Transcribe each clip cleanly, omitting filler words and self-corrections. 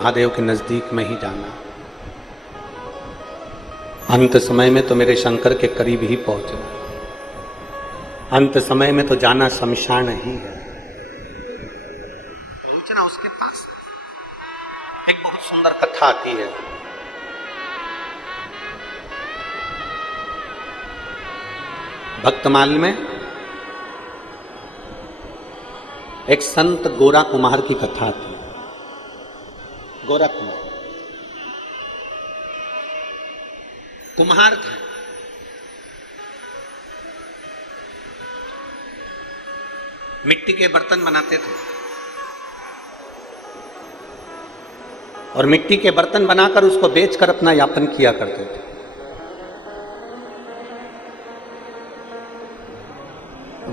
महादेव के नजदीक में ही जाना। अंत समय में तो मेरे शंकर के करीब ही पहुंचना। अंत समय में तो जाना शमशान ही है, पहुंचना उसके पास। एक बहुत सुंदर कथा आती है। भक्तमाल में एक संत गोरा कुमार की कथा आती है। गोरा कुम्हार था। मिट्टी के बर्तन बनाते थे और मिट्टी के बर्तन बनाकर उसको बेचकर अपना यापन किया करते थे।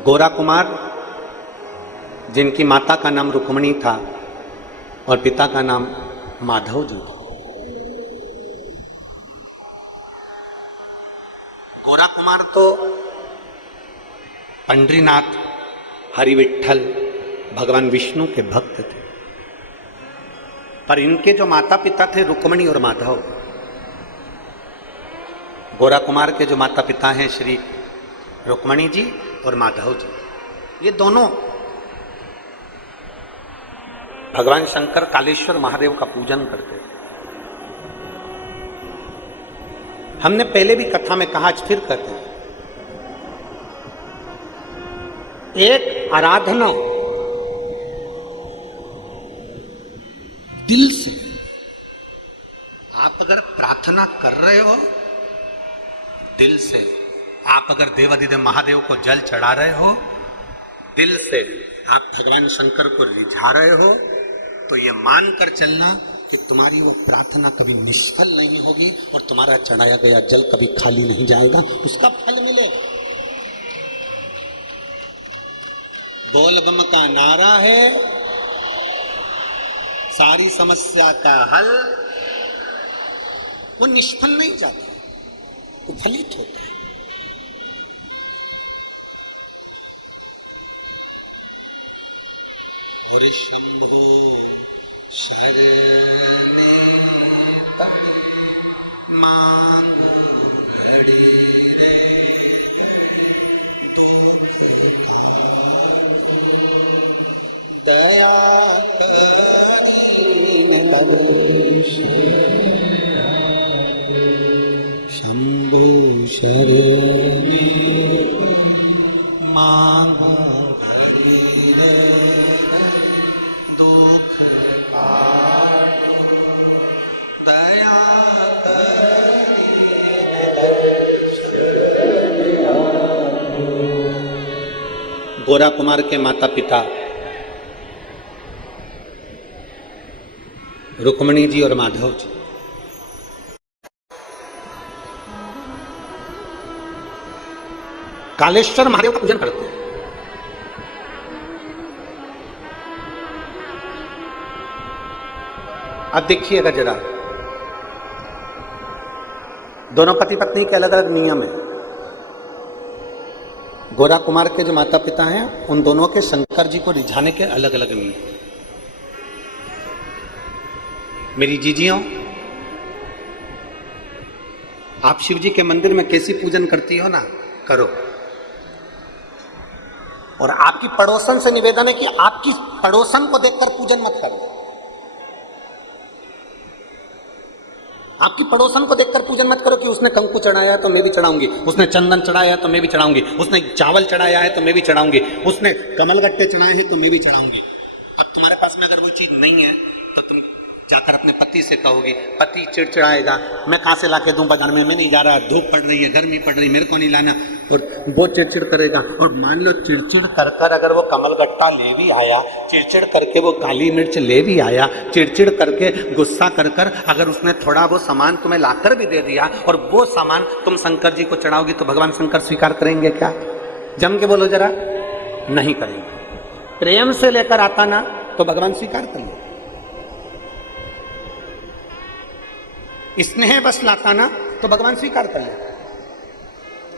गोरा कुमार, जिनकी माता का नाम रुक्मणी था और पिता का नाम माधव जी था। गोरा कुमार तो पंडरीनाथ, हरिविठल, भगवान विष्णु के भक्त थे, पर इनके जो माता पिता थे रुक्मणी और माधव। गोरा कुमार के जो माता पिता हैं श्री रुक्मणी जी और माधव जी, ये दोनों भगवान शंकर कालेश्वर महादेव का पूजन करते थे। हमने पहले भी कथा में कहा, आज फिर कहते हैं, एक आराधना दिल से आप अगर प्रार्थना कर रहे हो, दिल से आप अगर देवाधिदेव महादेव को जल चढ़ा रहे हो, दिल से आप भगवान शंकर को रिझा रहे हो, तो ये मानकर चलना कि तुम्हारी वो प्रार्थना कभी निष्फल नहीं होगी और तुम्हारा चढ़ाया गया जल कभी खाली नहीं जाएगा, उसका फल मिलेगा। बोल बम का नारा है, सारी समस्या का हल। वो निष्फल नहीं जाता, वो फलित होता है। हरे शंभो शरणे पड़े मांग घड़ी रे, दया शंभो शरणे मांग गोरा कुमार के माता पिता रुक्मणी जी और माधव जी, कालेश्वर महादेव का पूजन करते हैं। अब देखिएगा जरा, दोनों पति पत्नी के अलग अलग नियम है। गोरा कुमार के जो माता पिता हैं, उन दोनों के शंकर जी को रिझाने के अलग अलग नियम। मेरी जीजियों, आप शिव जी के मंदिर में कैसी पूजन करती हो ना, करो। और आपकी पड़ोसन से निवेदन है कि आपकी पड़ोसन को देखकर पूजन मत करो। आपकी पड़ोसन को देखकर पूजन मत करो कि उसने कंकु चढ़ाया है तो मैं भी चढ़ाऊंगी, उसने चंदन चढ़ाया है तो मैं भी चढ़ाऊंगी, उसने चावल चढ़ाया है तो मैं भी चढ़ाऊंगी, उसने कमलगट्टे चढ़ाए हैं तो मैं भी चढ़ाऊंगी। अब तुम्हारे पास में अगर वो चीज नहीं है तो तुम जाकर अपने पति से कहोगे, पति चिड़चिड़ाएगा, मैं कहां से लाके दूं बाजार में, मैं नहीं जा रहा, धूप पड़ रही है, गर्मी पड़ रही, मेरे को नहीं लाना, और वो चिड़चिड़ करेगा। और मान लो चिड़चिड़ कर कर अगर वो कमलगट्टा ले भी आया, चिड़चिड़ करके वो काली मिर्च ले भी आया, चिड़चिड़ करके गुस्सा कर कर अगर उसने थोड़ा वो सामान तुम्हें लाकर भी दे दिया और वो सामान तुम शंकर जी को चढ़ाओगी, तो भगवान शंकर स्वीकार करेंगे क्या? जम के बोलो जरा, नहीं करेंगे। प्रेम से लेकर आता ना तो भगवान स्वीकार करेंगे। स्नेह बस लाता ना तो भगवान स्वीकार कर लेता,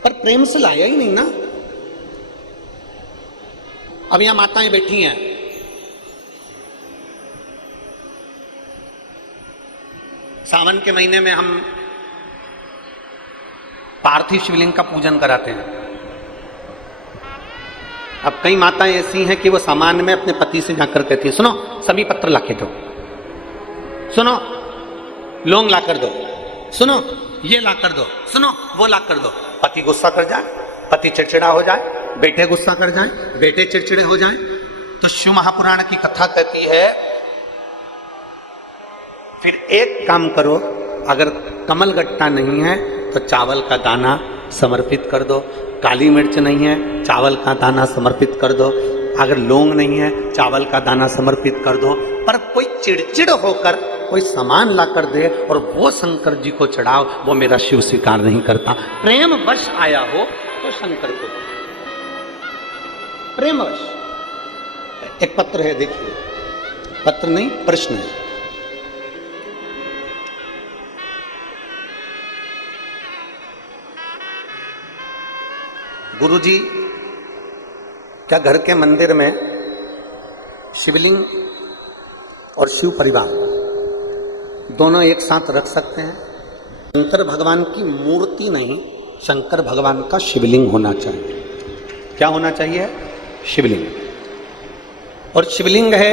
पर प्रेम से लाया ही नहीं ना। अब यहां माताएं बैठी हैं, सावन के महीने में हम पार्थिव शिवलिंग का पूजन कराते हैं। अब कई माताएं ऐसी हैं कि वो सामान्य में अपने पति से जाकर कहती है, सुनो सभी पत्र लाके दो, सुनो लौंग ला कर दो, सुनो ये ला कर दो, सुनो वो ला कर दो। पति गुस्सा कर जाए, पति चिड़चिड़ा हो जाए, बेटे गुस्सा कर जाए, बेटे चिड़चिड़े हो जाए, तो शिव महापुराण की कथा कहती है फिर एक काम करो, अगर कमल गट्टा नहीं है तो चावल का दाना समर्पित कर दो, काली मिर्च नहीं है चावल का दाना समर्पित कर दो, अगर लौंग नहीं है चावल का दाना समर्पित कर दो। पर कोई चिड़चिड़ होकर कोई सामान ला कर दे और वो शंकर जी को चढ़ाओ, वो मेरा शिव स्वीकार नहीं करता। प्रेम वश आया हो तो शंकर को प्रेम वश। एक पत्र है, देखिए, पत्र नहीं प्रश्न है। गुरुजी, क्या घर के मंदिर में शिवलिंग और शिव परिवार दोनों एक साथ रख सकते हैं? शंकर भगवान की मूर्ति नहीं, शंकर भगवान का शिवलिंग होना चाहिए। क्या होना चाहिए? शिवलिंग। और शिवलिंग है,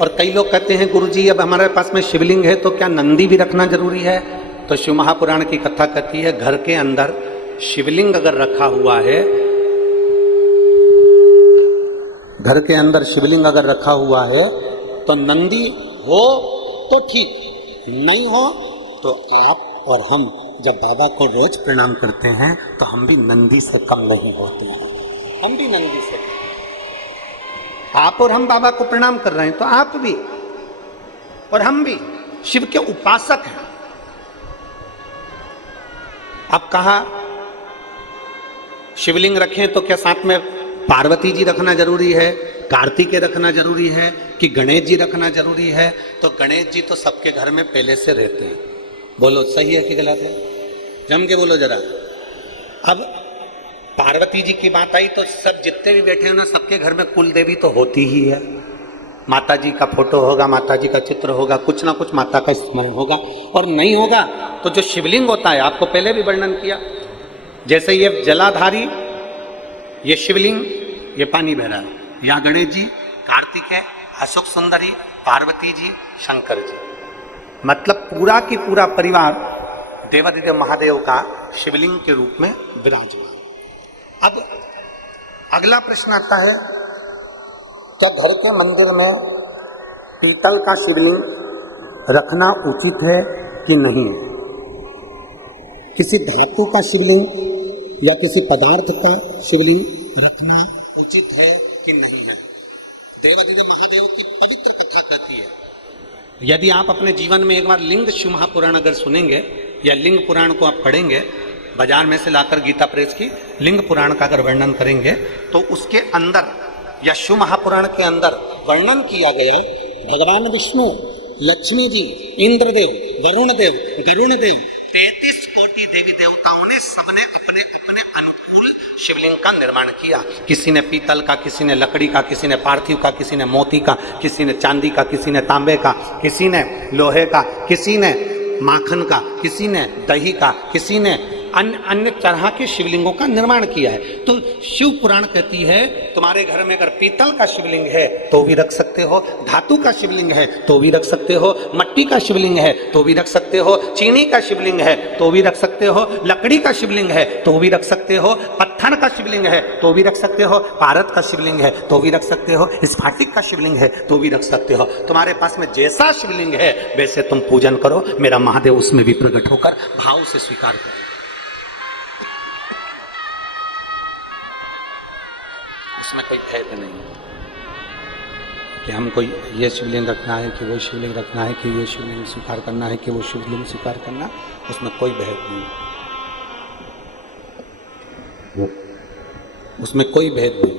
और कई लोग कहते हैं गुरुजी अब हमारे पास में शिवलिंग है तो क्या नंदी भी रखना जरूरी है? तो शिव महापुराण की कथा कहती है घर के अंदर शिवलिंग अगर रखा हुआ है, घर के अंदर शिवलिंग अगर रखा हुआ है तो नंदी हो तो ठीक, नहीं हो तो आप और हम जब बाबा को रोज प्रणाम करते हैं तो हम भी नंदी से कम नहीं होते हैं, हम भी नंदी से। आप और हम बाबा को प्रणाम कर रहे हैं तो आप भी और हम भी शिव के उपासक हैं। अब कहा शिवलिंग रखें तो क्या साथ में पार्वती जी रखना जरूरी है, कार्तिकेय रखना जरूरी है, कि गणेश जी रखना जरूरी है? तो गणेश जी तो सबके घर में पहले से रहते हैं। बोलो सही है कि गलत है? जम के बोलो जरा। अब पार्वती जी की बात आई तो सब जितने भी बैठे हैं ना, सबके घर में कुल देवी तो होती ही है। माता जी का फोटो होगा, माता जी का चित्र होगा, कुछ ना कुछ माता का स्मरण होगा। और नहीं होगा तो जो शिवलिंग होता है, आपको पहले भी वर्णन किया, जैसे ये जलाधारी, ये शिवलिंग, ये पानी बह रहा है, या गणेश जी, कार्तिकेय, अशोक सुंदरी, पार्वती जी, शंकर जी, मतलब पूरा की पूरा परिवार देवादिदेव महादेव का शिवलिंग के रूप में विराजमान। अब अगला प्रश्न आता है, क्या घर के मंदिर में पीतल का शिवलिंग रखना उचित है कि नहीं? किसी धातु का शिवलिंग या किसी पदार्थ का शिवलिंग रखना उचित है कि नहीं है? देवादिदेव महादेव की पवित्र कथा कहती है। यदि आप अपने जीवन में एक बार लिंग शिव महापुराण अगर सुनेंगे या लिंग पुराण को आप पढ़ेंगे, बाजार में से लाकर गीता प्रेस की लिंग पुराण का अगर वर्णन करेंगे तो उसके अंदर या शिव महापुराण के अंदर वर्णन किया गया भगवान विष्णु, लक्ष्मी जी, इंद्रदेव, वरुण देव, गरुण देव, 33 कोटि देवी देवताओं ने सबने अपने अपने अनुकूल शिवलिंग का निर्माण किया। किसी ने पीतल का, किसी ने लकड़ी का, किसी ने पार्थिव का, किसी ने मोती का, किसी ने चांदी का, किसी ने तांबे का, किसी ने लोहे का, किसी ने माखन का, किसी ने दही का, किसी ने अन्य अन्य तरह के शिवलिंगों का निर्माण किया है। तो शिव पुराण कहती है तुम्हारे घर में अगर पीतल का शिवलिंग है तो भी रख सकते हो, धातु का शिवलिंग है तो भी रख सकते हो, मट्टी का शिवलिंग है तो भी रख सकते हो, चीनी का शिवलिंग है तो भी रख सकते हो, लकड़ी का शिवलिंग है तो भी रख सकते हो, पत्थर का शिवलिंग है तो भी रख सकते हो, पारद का शिवलिंग है तो भी रख सकते हो, स्फाटिक का शिवलिंग है तो भी रख सकते हो। तुम्हारे पास में जैसा शिवलिंग है वैसे तुम पूजन करो, मेरा महादेव उसमें भी प्रकट होकर भाव से स्वीकार करो। उसमें कोई भेद नहीं कि हमको ये शिवलिंग रखना है कि वो शिवलिंग रखना है, कि ये शिवलिंग स्वीकार करना है कि वो शिवलिंग स्वीकार करना, उसमें कोई भेद नहीं, उसमें कोई भेद नहीं।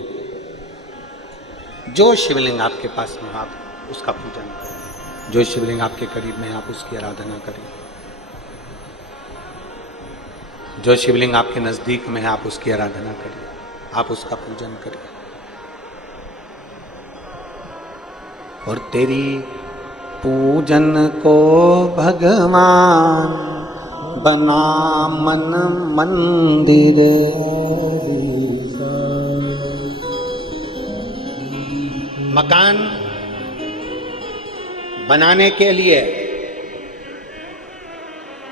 जो शिवलिंग आपके पास में आप उसका पूजन करें, जो शिवलिंग आपके करीब में आप उसकी आराधना करें, जो शिवलिंग आपके नजदीक में है आप उसकी आराधना करें, आप उसका पूजन करिए। और तेरी पूजन को भगवान बना मन मंदिर। मकान बनाने के लिए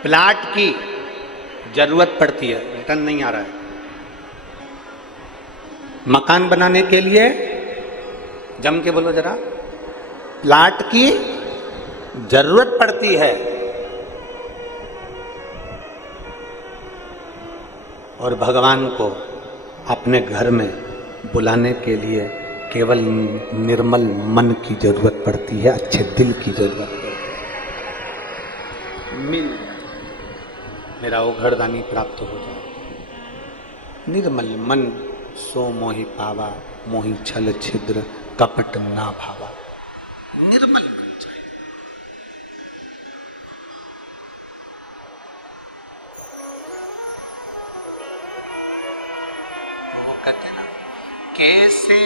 प्लाट की जरूरत पड़ती है। रिटर्न नहीं आ रहा है। मकान बनाने के लिए जम के बोलो जरा, प्लाट की जरूरत पड़ती है। और भगवान को अपने घर में बुलाने के लिए केवल निर्मल मन की जरूरत पड़ती है, अच्छे दिल की जरूरत पड़ती है। मेरा वो घरदानी प्राप्त हो जाए। निर्मल मन सो मोहि पावा, मोहि छल छिद्र कपट ना भावा। निर्मल मन चाहिए। वो कहते ना, कैसे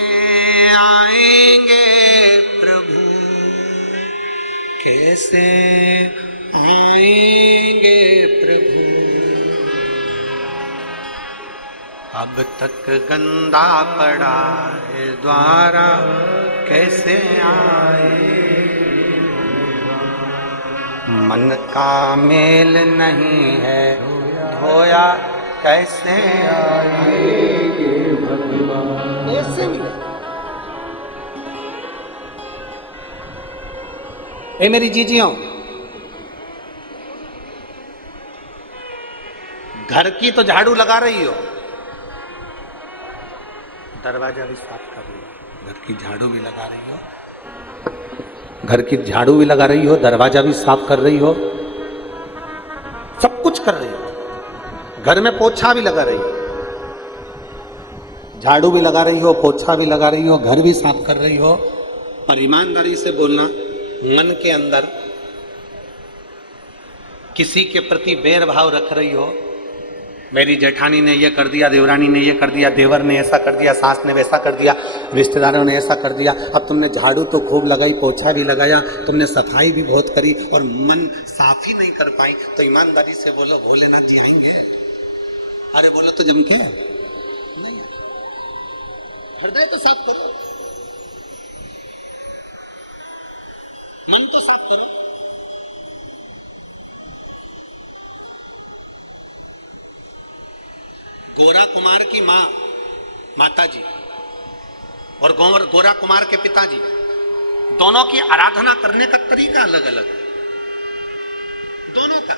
आएंगे प्रभु, कैसे आएंगे प्रभु, अब तक गंदा पड़ा है द्वारा, कैसे आए। मन का मेल नहीं है धोया, कैसे आएंगे भगवान। कैसे मिले? ए मेरी जीजियों, घर की तो झाड़ू लगा रही हो, दरवाजा भी साफ कर रही हो, घर की झाड़ू भी लगा रही हो, घर की झाड़ू भी लगा रही हो, दरवाजा भी साफ कर रही हो, सब कुछ कर रही हो। घर में पोछा भी लगा रही हो, झाड़ू भी लगा रही हो, पोछा भी लगा रही हो, घर भी साफ कर रही हो। और ईमानदारी से बोलना, मन के अंदर किसी के प्रति बैर भाव रख रही हो, मेरी जेठानी ने ये कर दिया, देवरानी ने ये कर दिया, देवर ने ऐसा कर दिया, सास ने वैसा कर दिया, रिश्तेदारों ने ऐसा कर दिया। अब तुमने झाड़ू तो खूब लगाई, पोछा भी लगाया, तुमने सफाई भी बहुत करी और मन साफ ही नहीं कर पाई, तो ईमानदारी से बोलो भोलेनाथ जी आएंगे? अरे बोलो तो जम के नहीं। हृदय तो साफ करो, मन तो साफ करो। गोरा कुमार की माँ माता जी और गोरा कुमार के पिताजी, दोनों की आराधना करने का तरीका अलग अलग है, दोनों का।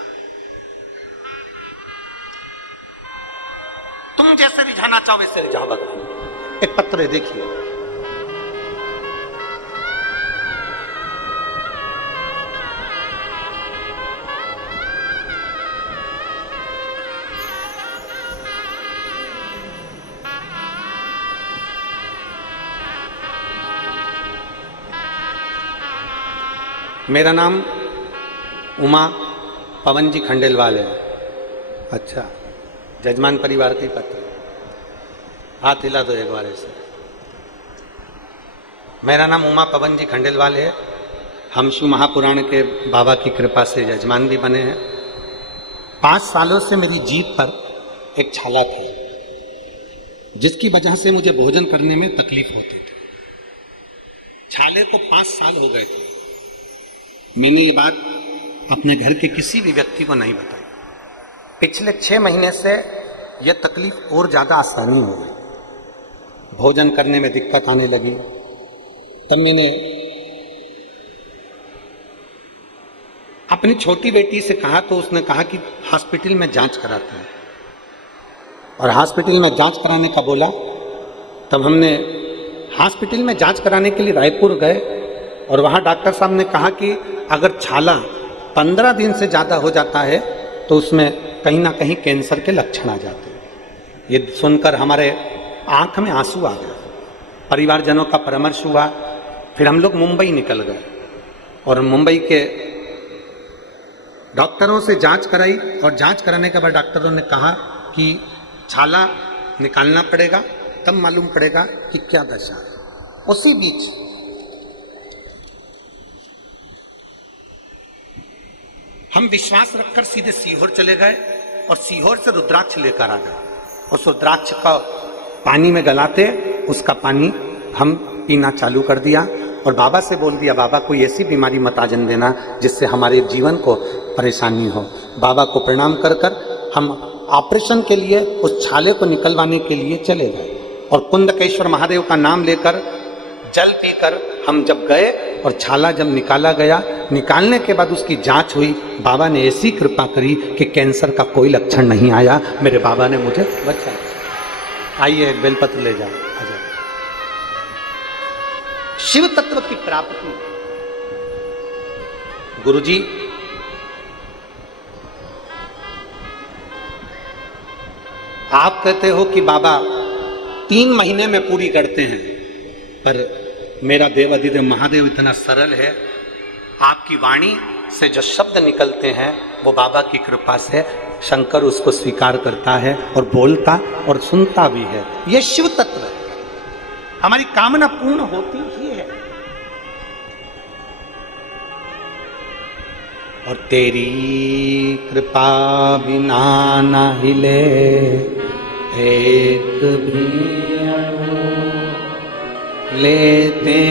तुम जैसे रिझाना चाहो वैसे रिझाओ भगवान। एक पत्र है, देखिए, मेरा नाम उमा पवन जी खंडेलवाल है। अच्छा, जजमान परिवार का ही पत्र। हाथ हिला दो एक बार ऐसे। मेरा नाम उमा पवन जी खंडेलवाल है। हम शिव महापुराण के बाबा की कृपा से जजमान भी बने हैं। 5 सालों से मेरी जीभ पर एक छाला था, जिसकी वजह से मुझे भोजन करने में तकलीफ होती थी। छाले को 5 साल हो गए थे। मैंने ये बात अपने घर के किसी भी व्यक्ति को नहीं बताई। पिछले 6 महीने से यह तकलीफ और ज्यादा आसानी हो गई, भोजन करने में दिक्कत आने लगी। तब मैंने अपनी छोटी बेटी से कहा, तो उसने कहा कि हॉस्पिटल में जांच कराते हैं, और हॉस्पिटल में जांच कराने का बोला। तब हमने हॉस्पिटल में जांच कराने के लिए रायपुर गए, और वहाँ डॉक्टर साहब ने कहा कि अगर छाला 15 दिन से ज़्यादा हो जाता है तो उसमें कहीं ना कहीं कैंसर के लक्षण आ जाते हैं। ये सुनकर हमारे आंख में आंसू आ गए। परिवारजनों का परामर्श हुआ। फिर हम लोग मुंबई निकल गए और मुंबई के डॉक्टरों से जांच कराई, और जांच कराने के बाद डॉक्टरों ने कहा कि छाला निकालना पड़ेगा, तब मालूम पड़ेगा कि क्या दशा है। उसी बीच हम विश्वास रखकर सीधे सीहोर चले गए और सीहोर से रुद्राक्ष लेकर आ गए। उस रुद्राक्ष का पानी में गलाते उसका पानी हम पीना चालू कर दिया और बाबा से बोल दिया, बाबा कोई ऐसी बीमारी मत आ जन देना जिससे हमारे जीवन को परेशानी हो। बाबा को प्रणाम कर कर हम ऑपरेशन के लिए उस छाले को निकलवाने के लिए चले गए और कुंदकेश्वर महादेव का नाम लेकर जल पीकर हम जब गए और छाला जब निकाला गया, निकालने के बाद उसकी जांच हुई, बाबा ने ऐसी कृपा करी कि कैंसर का कोई लक्षण नहीं आया। मेरे बाबा ने मुझे बचाया। आइए एक बेलपत्र ले जाओ। शिव तत्व की प्राप्ति। गुरुजी आप कहते हो कि बाबा 3 महीने में पूरी करते हैं, पर मेरा देवाधिदेव महादेव इतना सरल है, आपकी वाणी से जो शब्द निकलते हैं वो बाबा की कृपा से शंकर उसको स्वीकार करता है और बोलता और सुनता भी है। ये शिव तत्व है। हमारी कामना पूर्ण होती ही है। और तेरी कृपा बिना न हिले एक भी लेते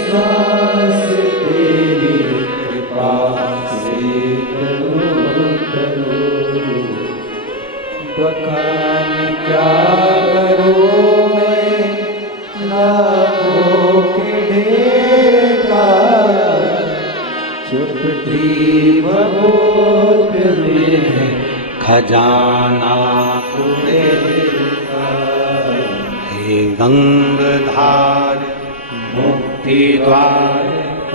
श्वास तेरी कृपा से करो बखान क्या करो मैं लाखों के ढेर का चुपटी भगोट में खजाना गंगधार मुक्ति द्वार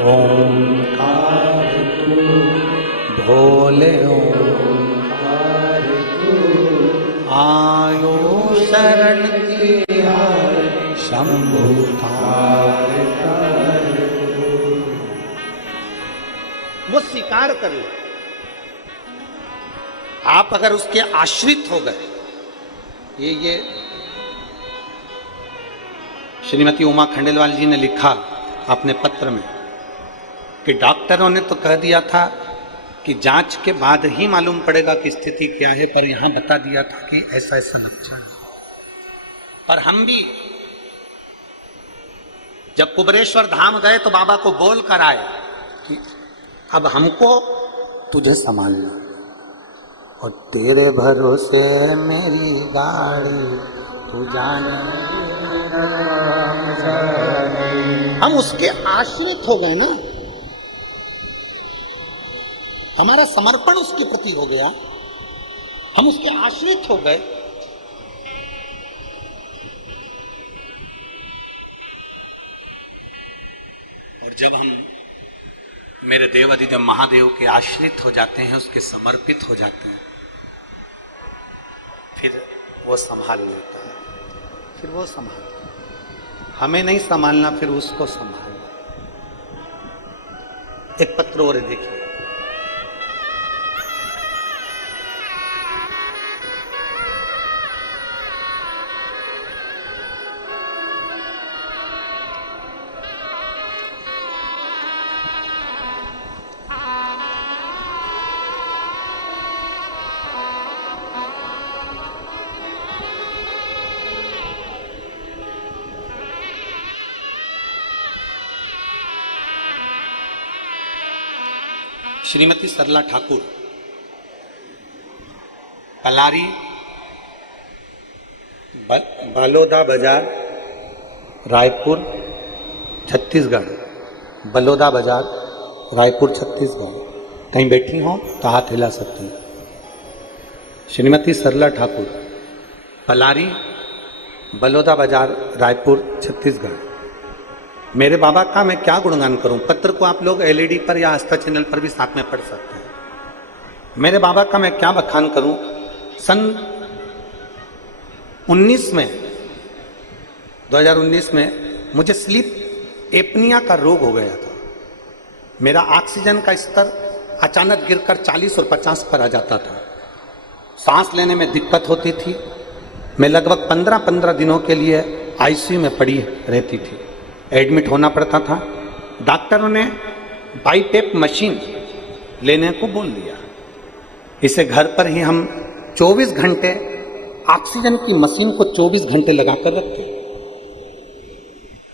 ओंकार तू भोले ओंकार तू आयो शरण तिहार शंभु तार वो स्वीकार कर ले। आप अगर उसके आश्रित हो गए, ये श्रीमती उमा खंडेलवाल जी ने लिखा अपने पत्र में कि डॉक्टरों ने तो कह दिया था कि जांच के बाद ही मालूम पड़ेगा कि स्थिति क्या है, पर यहां बता दिया था कि ऐसा ऐसा लक्षण। और हम भी जब कुबरेश्वर धाम गए तो बाबा को बोल कर आए कि अब हमको तुझे संभालना और तेरे भरोसे मेरी गाड़ी तू जाने। हम उसके आश्रित हो गए ना, हमारा समर्पण उसके प्रति हो गया, हम उसके आश्रित हो गए। और जब हम मेरे देवाधिदेव महादेव के आश्रित हो जाते हैं, उसके समर्पित हो जाते हैं, फिर वो संभाल लेता है। फिर वो संभाल, हमें नहीं संभालना, फिर उसको संभालना। एक पत्र और देखिए। श्रीमती सरला ठाकुर, पलारी, बालोदा बाजार, रायपुर, छत्तीसगढ़। बलोदा बाजार, रायपुर, छत्तीसगढ़। कहीं बैठी हो तो हाथ हिला सकती हैं। श्रीमती सरला ठाकुर, पलारी, बलोदा बाजार, रायपुर, छत्तीसगढ़। मेरे बाबा का मैं क्या गुणगान करूं। पत्र को आप लोग एलईडी पर या आस्था चैनल पर भी साथ में पढ़ सकते हैं। मेरे बाबा का मैं क्या बखान करूं। सन 2019 में मुझे स्लीप एपनिया का रोग हो गया था। मेरा ऑक्सीजन का स्तर अचानक गिरकर 40 और 50 पर आ जाता था। सांस लेने में दिक्कत होती थी। मैं लगभग 15 दिनों के लिए आईसीयू में पड़ी रहती थी, एडमिट होना पड़ता था। डॉक्टरों ने बाईटेप मशीन लेने को बोल दिया। इसे घर पर ही हम 24 घंटे ऑक्सीजन की मशीन को 24 घंटे लगाकर रखते।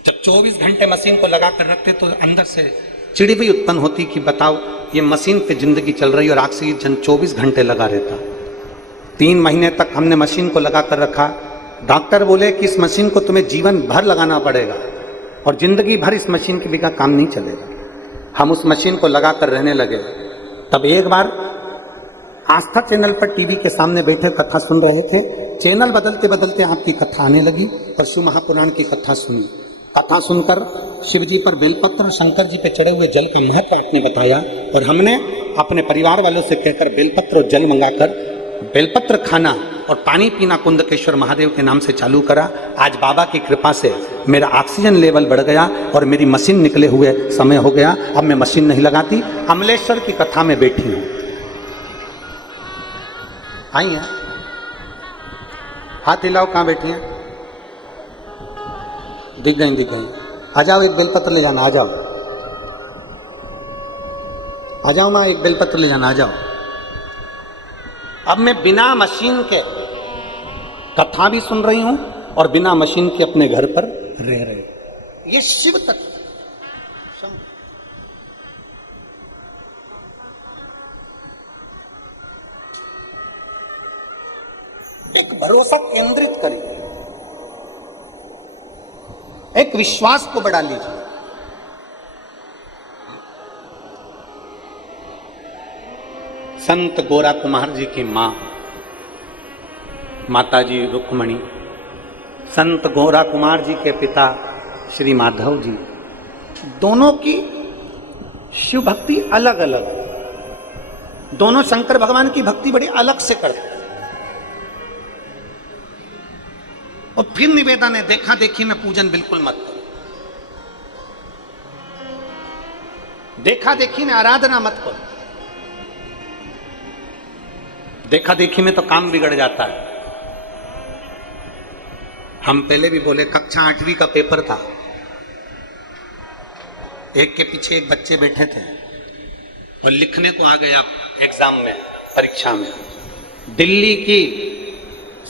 जब 24 घंटे मशीन को लगाकर रखते तो अंदर से चिड़ी भी उत्पन्न होती कि बताओ ये मशीन पे जिंदगी चल रही और ऑक्सीजन 24 घंटे लगा रहता। 3 महीने तक हमने मशीन को लगा कर रखा। डॉक्टर बोले कि इस मशीन को तुम्हें जीवन भर लगाना पड़ेगा और जिंदगी भर इस मशीन के बिना काम नहीं चलेगा। हम उस मशीन को लगा कर रहने लगे। तब एक बार आस्था चैनल पर टीवी के सामने बैठे कथा सुन रहे थे। चैनल बदलते बदलते आपकी कथा आने लगी और शिव महापुराण की कथा सुनी। कथा सुनकर शिव जी पर बेलपत्र और शंकर जी पे चढ़े हुए जल का महत्व आपने बताया और हमने अपने परिवार वालों से कहकर बेलपत्र और जल मंगाकर बेलपत्र खाना और पानी पीना कुंदकेश्वर महादेव के नाम से चालू करा। आज बाबा की कृपा से मेरा ऑक्सीजन लेवल बढ़ गया और मेरी मशीन निकले हुए समय हो गया। अब मैं मशीन नहीं लगाती, अमलेश्वर की कथा में बैठी हूं। आई है, हाथ हिलाओ, कहां बैठी हैं? दिख गई, दिख गई। आ जाओ, एक बेलपत्र ले जाना, आ जाओ, आ जाओ मां, एक बेलपत्र ले जाना, आ जाओ। अब मैं बिना मशीन के कथा भी सुन रही हूं और बिना मशीन के अपने घर पर रह रहे। ये शिव तत्व, एक भरोसा केंद्रित करिए, एक विश्वास को बढ़ा लीजिए। संत गोरा कुमार जी की मां माताजी रुक्मणी, संत गोरा कुमार जी के पिता श्री माधव जी, दोनों की शिव भक्ति अलग अलग। दोनों शंकर भगवान की भक्ति बड़ी अलग से करते। और फिर निवेदन है, देखा देखी में पूजन बिल्कुल मत करो, देखा देखी में आराधना मत करो। देखा देखी में तो काम बिगड़ जाता है। हम पहले भी बोले, कक्षा 8वीं का पेपर था, एक के पीछे एक बच्चे बैठे थे और लिखने को आ गया एग्जाम में, परीक्षा में, दिल्ली की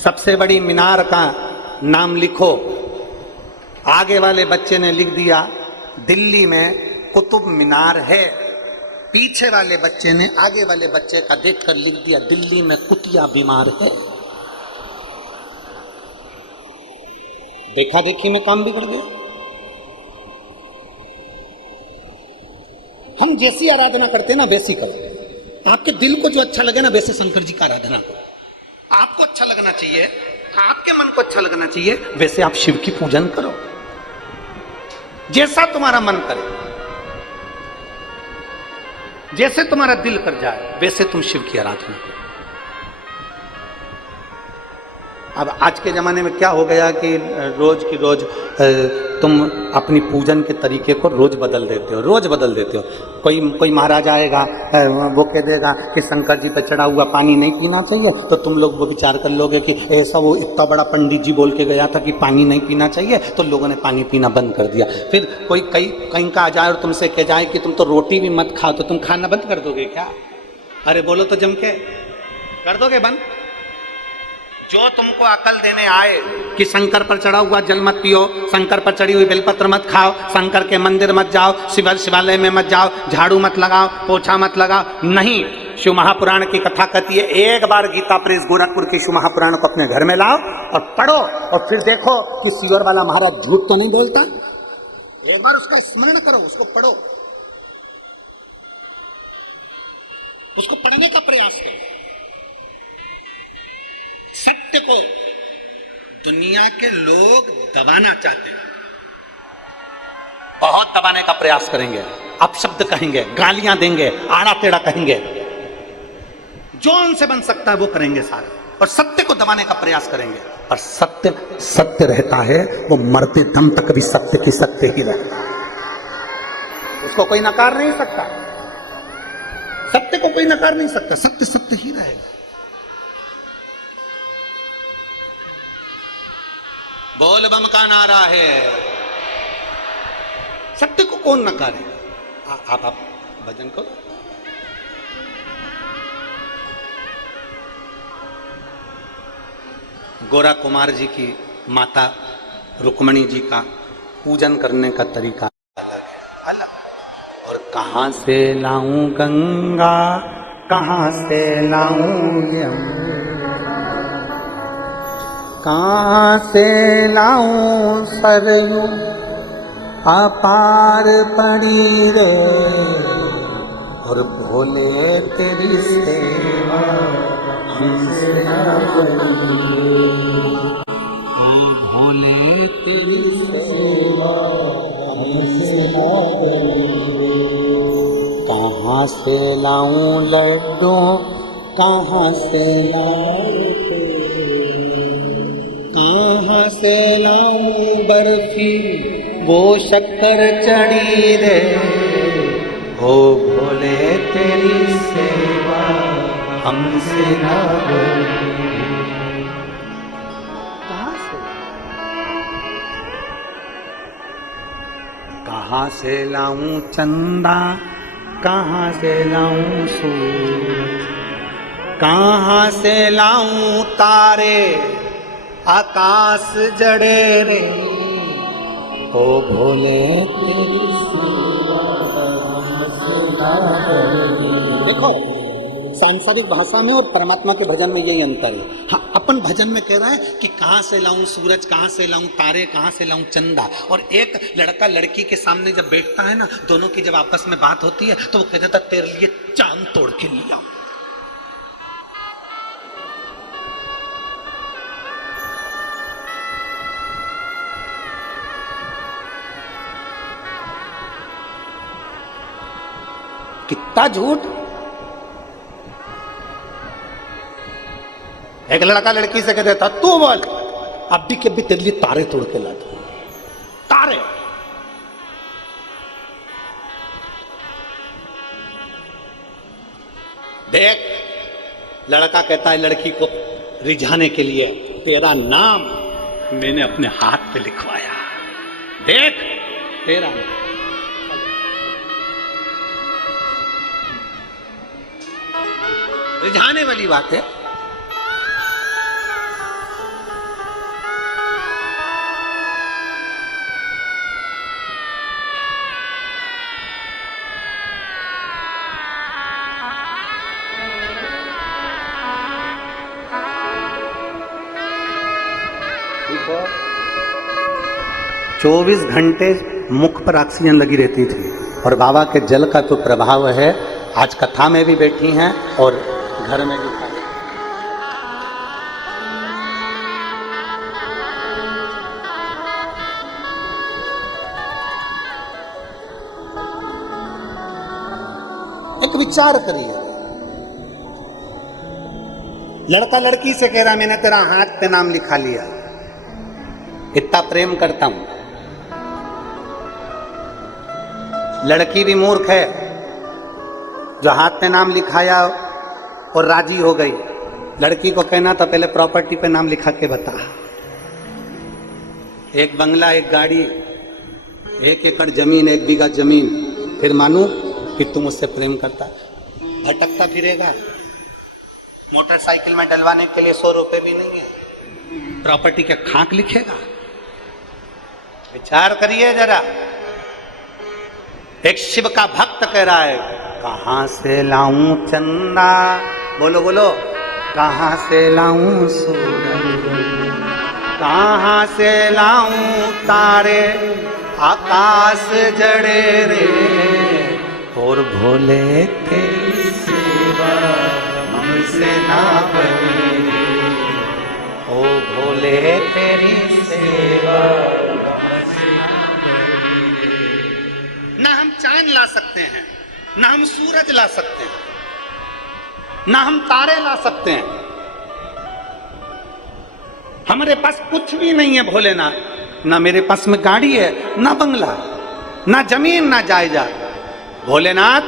सबसे बड़ी मीनार का नाम लिखो। आगे वाले बच्चे ने लिख दिया दिल्ली में कुतुब मीनार है। पीछे वाले बच्चे ने आगे वाले बच्चे का देखकर लिख दिया दिल्ली में कुतिया बीमार है। देखा देखी में काम बिगड़ गया। हम जैसी आराधना करते हैं ना वैसी करो। आपके दिल को जो अच्छा लगे ना वैसे शंकर जी का आराधना करो। आपको अच्छा लगना चाहिए, आपके मन को अच्छा लगना चाहिए, वैसे आप शिव की पूजन करो। जैसा तुम्हारा मन करे, जैसे तुम्हारा दिल कर जाए वैसे तुम शिव की आराधना करो। अब आज के जमाने में क्या हो गया कि रोज की रोज तुम अपनी पूजन के तरीके को रोज बदल देते हो, रोज बदल देते हो। कोई महाराज आएगा, वो कह देगा कि शंकर जी पे चढ़ा हुआ पानी नहीं पीना चाहिए, तो तुम लोग वो विचार कर लोगे कि ऐसा वो इतना बड़ा पंडित जी बोल के गया था कि पानी नहीं पीना चाहिए, तो लोगों ने पानी पीना बंद कर दिया। फिर कोई कहीं का आ जाए और तुमसे कह जाए कि तुम तो रोटी भी मत खाओ, तो तुम खाना बंद कर दोगे क्या? अरे बोलो तो जम के, कर दोगे बंद? जो तुमको अकल देने आए कि शंकर पर चढ़ा हुआ जल मत पियो, शंकर पर चढ़ी हुई बेलपत्र मत खाओ, शंकर के मंदिर मत जाओ, शिवालय में मत जाओ, झाड़ू मत लगाओ, पोछा मत लगाओ, नहीं। शिव महापुराण की कथा कहती है, एक बार गीता प्रेस गोरखपुर की शिव महापुराण को अपने घर में लाओ और पढ़ो और फिर देखो कि सीवर वाला महाराज झूठ तो नहीं बोलता। एक बार उसका स्मरण करो, उसको पढ़ो, उसको पढ़ने का प्रयास करो। सत्य को दुनिया के लोग दबाना चाहते हैं, बहुत दबाने का प्रयास करेंगे, अपशब्द कहेंगे, गालियां देंगे, आड़ा टेढ़ा कहेंगे, जो उनसे बन सकता है वो करेंगे सारे, और सत्य को दबाने का प्रयास करेंगे। और सत्य सत्य रहता है, वो मरते दम तक भी सत्य की सत्य ही रहता है, उसको कोई नकार नहीं सकता। सत्य को कोई नकार नहीं सकता, सत्य सत्य ही रहेगा। बोल बम का नारा है, सत्य को कौन नकारे? आप भजन करो, गोरा कुमार जी की माता रुक्मणी जी का पूजन करने का तरीका अलग है। और कहाँ से लाऊं गंगा, कहाँ से लाऊं यमुना, कहाँ से लाऊं सरयू अपार पड़ी रे, और भोले तेरी सेवा हमसे ना बनी, ओ भोले तेरी सेवा हमसे ना बनी। कहाँ से लाऊं लड्डू, कहाँ से लाऊं, कहाँ से लाऊं बर्फी वो शक्कर चढ़ी रे, ओ भोले तेरी सेवा हमसे ना बनी। कहाँ से, कहाँ से लाऊं चंदा, कहाँ से लाऊं सूरज, कहाँ से लाऊं तारे आकाश जड़े रे, ओ भोले तेरी सेवा हमसे ना बनी। देखो सांसारिक भाषा में और परमात्मा के भजन में यही अंतर है। हाँ, अपन भजन में कह रहा है कि कहाँ से लाऊं सूरज, कहाँ से लाऊं तारे, कहाँ से लाऊं चंदा, और एक लड़का लड़की के सामने जब बैठता है ना, दोनों की जब आपस में बात होती है तो वो कह देता तेरे लिए चांद तोड़ के लिया। कितना झूठ। एक लड़का लड़की से कह देता तू बोल, अभी के भी तेरे लिए तारे तोड़ के ला दूं, तारे। देख, लड़का कहता है लड़की को रिझाने के लिए, तेरा नाम मैंने अपने हाथ पे लिखवाया, देख तेरा नाम। रिझाने वाली बात है। देखो 24 घंटे मुख पर ऑक्सीजन लगी रहती थी, और बाबा के जल का तो प्रभाव है। आज कथा में भी बैठी हैं और घर में भी खाई। एक विचार करिए, लड़का लड़की से कह रहा मैंने तेरा हाथ पे नाम लिखा लिया, इतना प्रेम करता हूं। लड़की भी मूर्ख है जो हाथ पे नाम लिखाया और राजी हो गई। लड़की को कहना था पहले प्रॉपर्टी पे नाम लिखा के बता, एक बंगला, एक गाड़ी, 1 एकड़ जमीन, 1 बीघा जमीन, फिर मानू कि तुम उससे प्रेम करता। भटकता फिरेगा, मोटरसाइकिल में डलवाने के लिए 100 रुपए भी नहीं है, प्रॉपर्टी का खाक लिखेगा। विचार करिए जरा। एक शिव का भक्त कह रहा है कहां से लाऊं चंदा, बोलो बोलो, कहां से लाऊं सूरज, कहां से लाऊं तारे आकाश जड़े रे, और भोले तेरी सेवा हमसे ना बनी, ओ भोले तेरी सेवा हमसे ना बनी। ना हम चांद ला सकते हैं, ना हम सूरज ला सकते हैं, ना हम तारे ला सकते हैं। हमारे पास कुछ भी नहीं है भोलेनाथ। ना मेरे पास में गाड़ी है, ना बंगला, ना जमीन, ना जायदाद। भोलेनाथ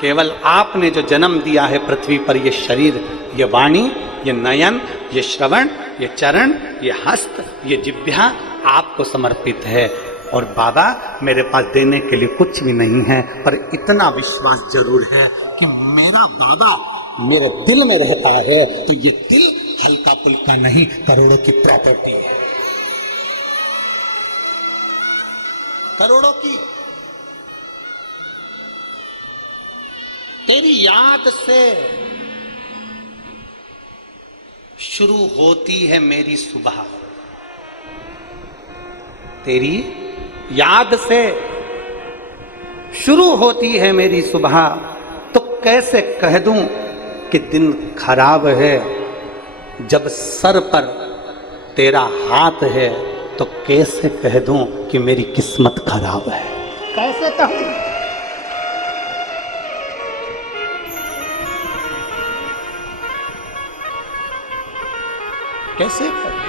केवल आपने जो जन्म दिया है पृथ्वी पर, ये शरीर, ये वाणी, ये नयन, ये श्रवण, ये चरण, ये हस्त, ये जिह्वा आपको समर्पित है। और बाबा मेरे पास देने के लिए कुछ भी नहीं है, पर इतना विश्वास जरूर है कि मेरा बाबा मेरे दिल में रहता है, तो ये दिल हल्का बिल्कुल का नहीं, करोड़ों की प्रॉपर्टी है, करोड़ों की। तेरी याद से शुरू होती है मेरी सुबह, तेरी याद से शुरू होती है मेरी सुबह, तो कैसे कह दूं कि दिन खराब है, जब सर पर तेरा हाथ है तो कैसे कह दूं कि मेरी किस्मत खराब है, कैसे कहूं? कैसे कहूं?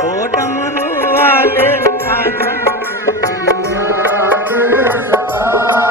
ओ डमरू वाले आजा, तेरी यादें सताए,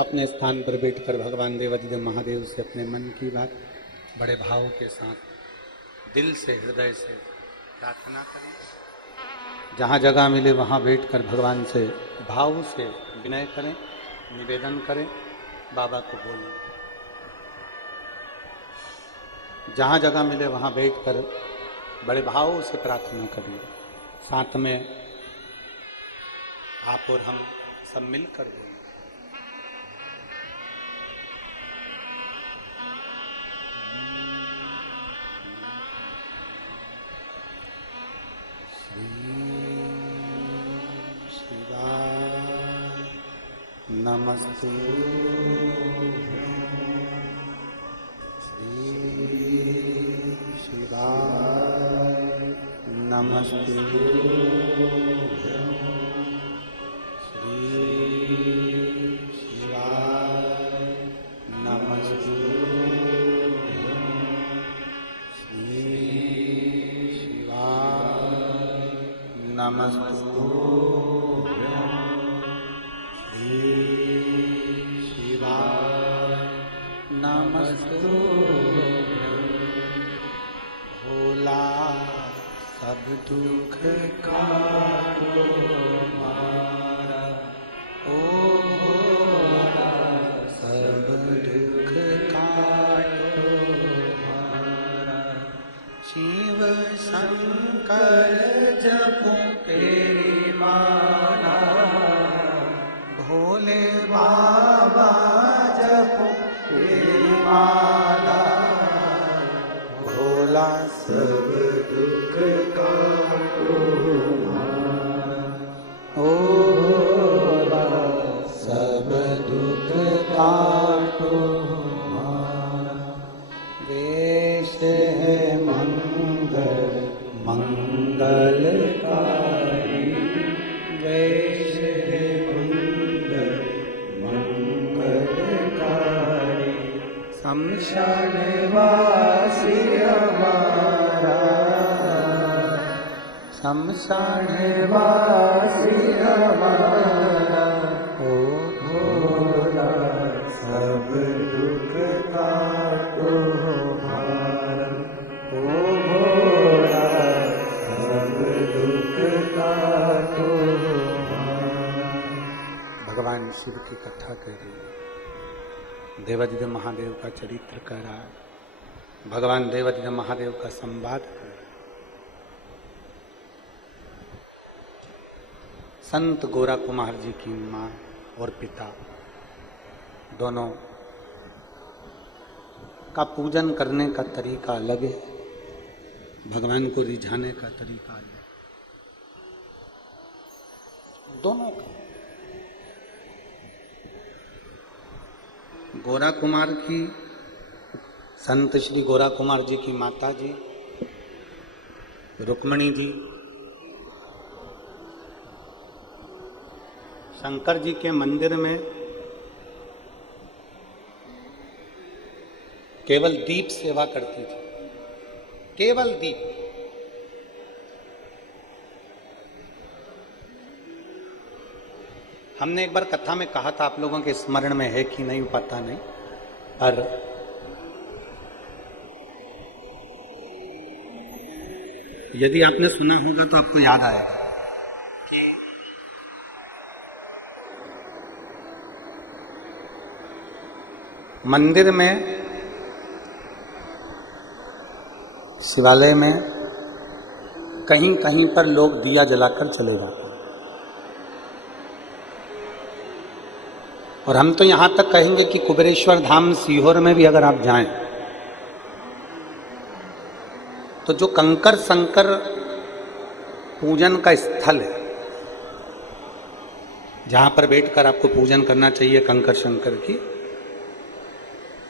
अपने स्थान पर बैठकर भगवान देवाधिदेव महादेव से अपने मन की बात बड़े भाव के साथ दिल से हृदय से प्रार्थना करें। जहाँ जगह मिले वहाँ बैठकर भगवान से भाव से विनय करें, निवेदन करें, बाबा को बोलें। जहाँ जगह मिले वहाँ बैठकर बड़े भाव से प्रार्थना करिए। साथ में आप और हम सब मिलकर बोलें। नमस्ते श्री शिवाय, नमस्ते श्री शिवाय, नमस्ते श्री शिवाय, नमस्ते भोला सब दुख काटो मारा, ओ भोला दुख काटो हमारा। वेश है मंगल मंगलकारी, वेश है मंगल मंगलकारी। शमशान वासी हमारा, शमशान वासी हमारा। ओ भोला सब दुख काटो हमारा, ओ भोला सब दुख काटो हमारा। भगवान शिव की कथा कर रही है, देवादिदेव महादेव का चरित्र कह रहा है, भगवान देवादिदेव महादेव का संवाद कर रहा है। संत गोरा कुमार जी की माँ और पिता दोनों का पूजन करने का तरीका अलग है, भगवान को रिझाने का तरीका अलग है, दोनों का। गोरा कुमार की, संत श्री गोरा कुमार जी की माता जी रुक्मणी जी शंकर जी के मंदिर में केवल दीप सेवा करती थी, केवल दीप। हमने एक बार कथा में कहा था, आप लोगों के स्मरण में है कि नहीं पता नहीं, पर यदि आपने सुना होगा तो आपको याद आएगा कि मंदिर में, शिवालय में कहीं कहीं पर लोग दिया जलाकर चले जाते हैं। और हम तो यहां तक कहेंगे कि कुबेरेश्वर धाम सीहोर में भी अगर आप जाएं तो जो कंकर शंकर पूजन का स्थल है, जहां पर बैठकर आपको पूजन करना चाहिए कंकर शंकर की,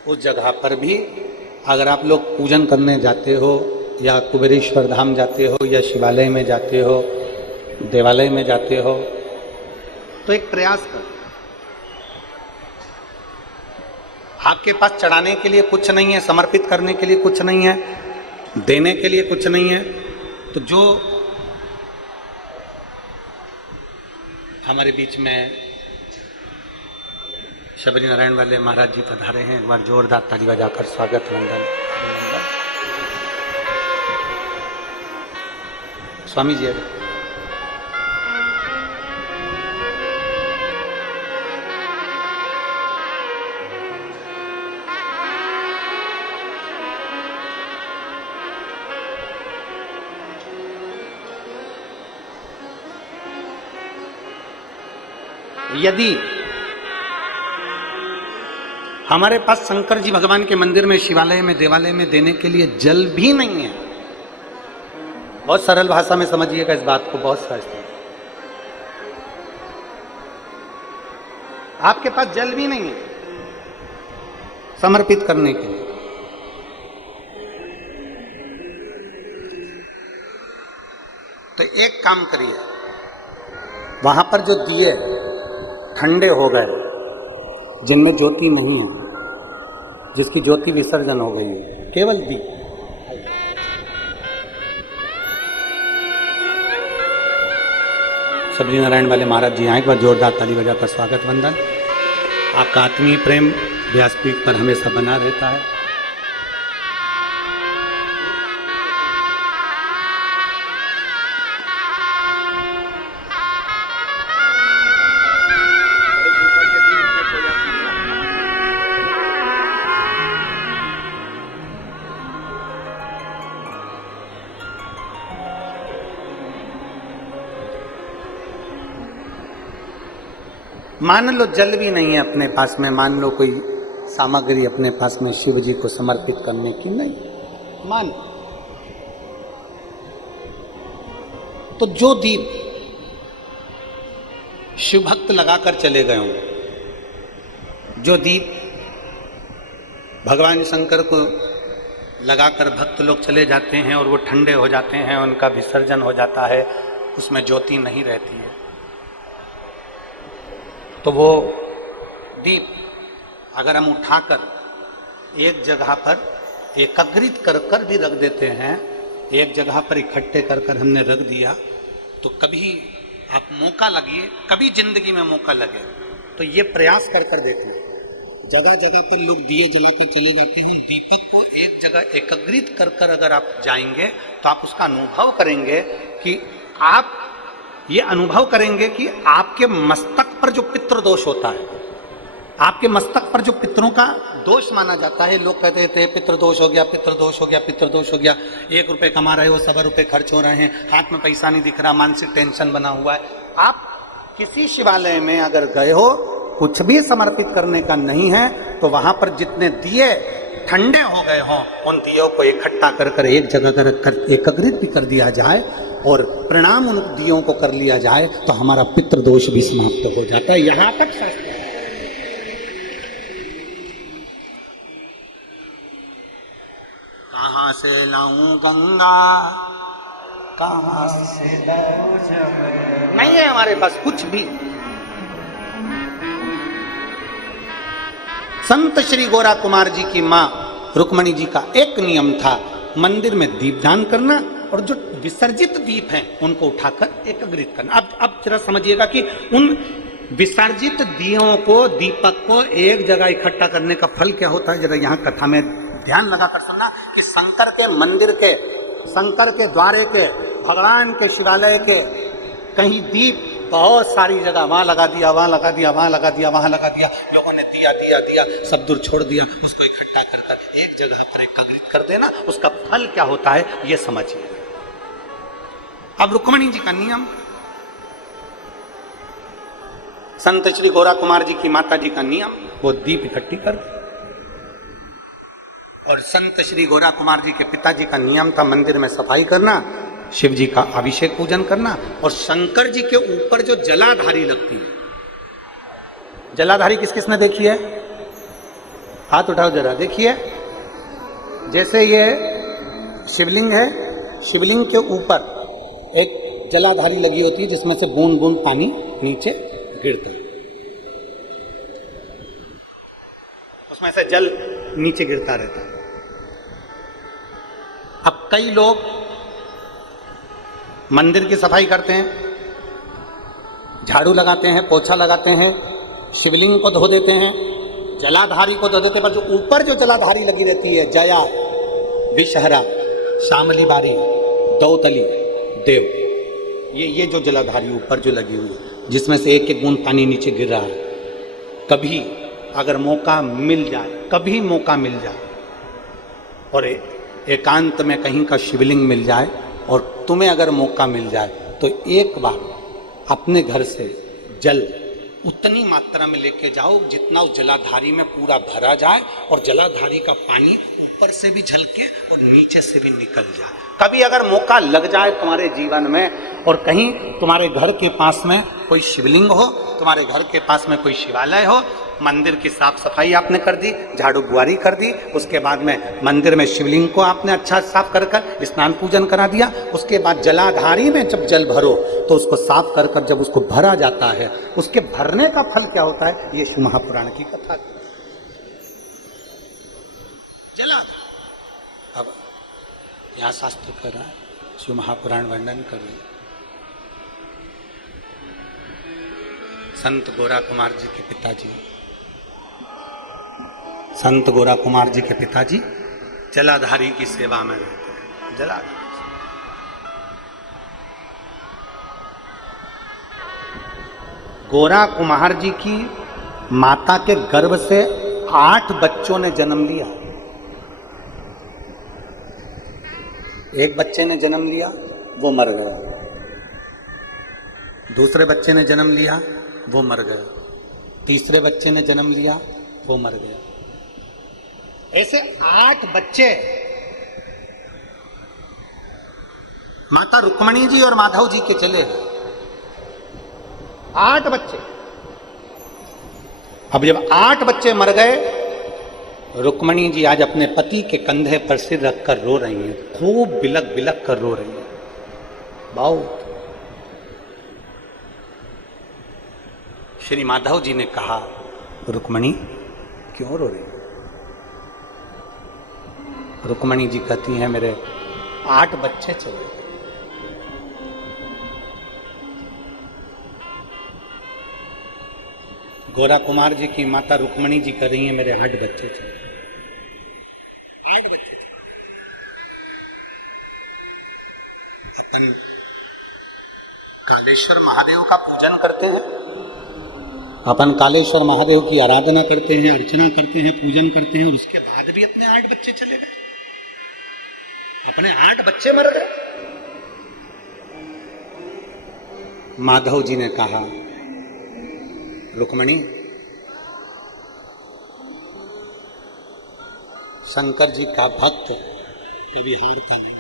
उस जगह पर भी अगर आप लोग पूजन करने जाते हो या कुबेरेश्वर धाम जाते हो या शिवालय में जाते हो, देवालय में जाते हो, तो एक प्रयास करो। आपके पास चढ़ाने के लिए कुछ नहीं है, समर्पित करने के लिए कुछ नहीं है, देने के लिए कुछ नहीं है, तो जो हमारे बीच में शबरी नारायण वाले महाराज जी पधारे हैं, एक बार जोरदार ताली बजाकर स्वागत वंदन। स्वामी जी अगर यदि हमारे पास शंकर जी भगवान के मंदिर में, शिवालय में, देवालय में देने के लिए जल भी नहीं है, बहुत सरल भाषा में समझिएगा इस बात को, बहुत सहज। आपके पास जल भी नहीं है समर्पित करने के लिए, तो एक काम करिए, वहां पर जो दिए ठंडे हो गए, जिनमें ज्योति नहीं है, जिसकी ज्योति विसर्जन हो गई है, केवल दीप, शबरी नारायण वाले महाराज जी आए, एक बार जोरदार ताली बजाकर स्वागत वंदन। आपका आत्मीय प्रेम व्यासपीठ पर हमेशा बना रहता है। मान लो जल भी नहीं है अपने पास में, मान लो कोई सामग्री अपने पास में शिव जी को समर्पित करने की नहीं, मान तो जो दीप शिव भक्त लगाकर चले गए हों, जो दीप भगवान शंकर को लगाकर भक्त लोग चले जाते हैं और वो ठंडे हो जाते हैं, उनका विसर्जन हो जाता है, उसमें ज्योति नहीं रहती है, तो वो दीप अगर हम उठाकर एक जगह पर एकत्रित कर कर भी रख देते हैं, एक जगह पर इकट्ठे कर कर हमने रख दिया, तो कभी आप मौका लगिए, कभी जिंदगी में मौका लगे तो ये प्रयास कर कर देखना। जगह जगह पर लोग दिए जलाकर चले जाते हैं, दीपक को एक जगह एकत्रित कर कर अगर आप जाएंगे तो आप उसका अनुभव करेंगे कि आप ये अनुभव करेंगे कि आपके मस्तक पर जो पितृ दोष होता है, आपके मस्तक पर जो पितरों का दोष माना जाता है, लोग कहते थे पितृ दोष हो गया, पितृ दोष हो गया, पितृ दोष हो गया, 1 रुपए कमा रहे हो, 1.25 रुपए खर्च हो रहे हैं, हाथ में पैसा नहीं दिख रहा, मानसिक टेंशन बना हुआ है। आप किसी शिवालय में अगर गए हो, कुछ भी समर्पित करने का नहीं है, तो वहां पर जितने दिए ठंडे हो गए हों, उन दियों को इकट्ठा कर कर एक जगह कर एकत्रित भी कर दिया जाए और प्रणाम उन दियों को कर लिया जाए, तो हमारा पितृ दोष भी समाप्त हो जाता है। यहां तक शास्त्र कहां से लाऊं गंगा, कहां से नहीं है हमारे पास कुछ भी। संत श्री गोरा कुमार जी की मां रुक्मणी जी का एक नियम था, मंदिर में दीपदान करना और जो विसर्जित दीप हैं उनको उठाकर एकत्रित करना। अब जरा समझिएगा कि उन विसर्जित दियों को, दीपक को एक जगह इकट्ठा करने का फल क्या होता है, जरा यहाँ कथा में ध्यान लगाकर सुनना कि शंकर के मंदिर के, शंकर के द्वारे के, भगवान के शिवालय के कहीं दीप बहुत सारी जगह वहां लगा दिया, वहां लगा दिया, वहां लगा दिया, वहां लगा दिया, लोगों ने दिया दिया दिया, सब दूर छोड़ दिया, उसको इकट्ठा कर एक जगह पर एकत्रित कर देना, उसका फल क्या होता है ये समझिए। अब रुक्मणी जी का नियम, संत श्री गोरा कुमार जी की माता जी का नियम, वो दीप इकट्ठी कर, और संत श्री गोरा कुमार जी के पिताजी का नियम था मंदिर में सफाई करना, शिव जी का अभिषेक पूजन करना, और शंकर जी के ऊपर जो जलाधारी लगती है, जलाधारी किस किसने देखी है, हाथ उठाओ जरा, देखिए। जैसे ये शिवलिंग है, शिवलिंग के ऊपर एक जलाधारी लगी होती है जिसमें से बूंद बूंद पानी नीचे गिरता है, उसमें से जल नीचे गिरता रहता है। अब कई लोग मंदिर की सफाई करते हैं, झाड़ू लगाते हैं, पोछा लगाते हैं, शिवलिंग को धो देते हैं, जलाधारी को धो देते हैं, पर जो ऊपर जो जलाधारी लगी रहती है, जया, विषहरा, शामली बारी, दौतली, देव, ये जो जलाधारी ऊपर जो लगी हुई है, जिसमें से एक एक बूंद पानी नीचे गिर रहा है, कभी अगर मौका मिल जाए, कभी मौका मिल जाए और एकांत में कहीं का शिवलिंग मिल जाए और तुम्हें अगर मौका मिल जाए तो एक बार अपने घर से जल उतनी मात्रा में लेके जाओ जितना उस जलाधारी में पूरा भरा जाए, और जलाधारी का पानी ऊपर से भी झलके और नीचे से भी निकल जाए। कभी अगर मौका लग जाए तुम्हारे जीवन में और कहीं तुम्हारे घर के पास में कोई शिवलिंग हो, तुम्हारे घर के पास में कोई शिवालय हो, मंदिर की साफ सफाई आपने कर दी, झाड़ू बुआरी कर दी, उसके बाद में मंदिर में शिवलिंग को आपने अच्छा साफ कर कर स्नान पूजन करा दिया, उसके बाद जलाधारी में जब जल भरो तो उसको साफ कर कर जब उसको भरा जाता है, उसके भरने का फल क्या होता है, ये शिव महापुराण की कथा। जलाधार, अब यहाँ शास्त्र कर रहा है, शिव महापुराण वर्णन कर रहे, संत गोरा कुमार जी के पिताजी, संत गोरा कुमार जी के पिताजी जलाधारी की सेवा में रहते हैं। जलाधारी गोरा कुमार जी की माता के गर्भ से 8 बच्चों ने जन्म लिया। एक बच्चे ने जन्म लिया, वो मर गया, दूसरे बच्चे ने जन्म लिया, वो मर गया, तीसरे बच्चे ने जन्म लिया, वो मर गया। ऐसे 8 बच्चे माता रुक्मणी जी और माधव जी के चले, 8 बच्चे। अब जब 8 बच्चे मर गए, रुक्मणी जी आज अपने पति के कंधे पर सिर रखकर रो रही हैं, खूब बिलक बिलक कर रो रही हैं। बहुत। श्री माधव जी ने कहा, रुक्मणी क्यों रो रही? रुक्मणी जी कहती हैं, मेरे 8 बच्चे चले गए। गोरा कुमार जी की माता रुक्मणी जी कह रही हैं, मेरे 8 बच्चे चले गए। 8 बच्चे। अपन कालेश्वर महादेव का पूजन करते हैं, अपन कालेश्वर महादेव की आराधना करते हैं, अर्चना करते हैं, पूजन करते हैं, और उसके बाद भी अपने 8 बच्चे चले गए, अपने 8 बच्चे मर गए। माधव जी ने कहा, रुक्मणी, शंकर जी का भक्त कभी हारता नहीं।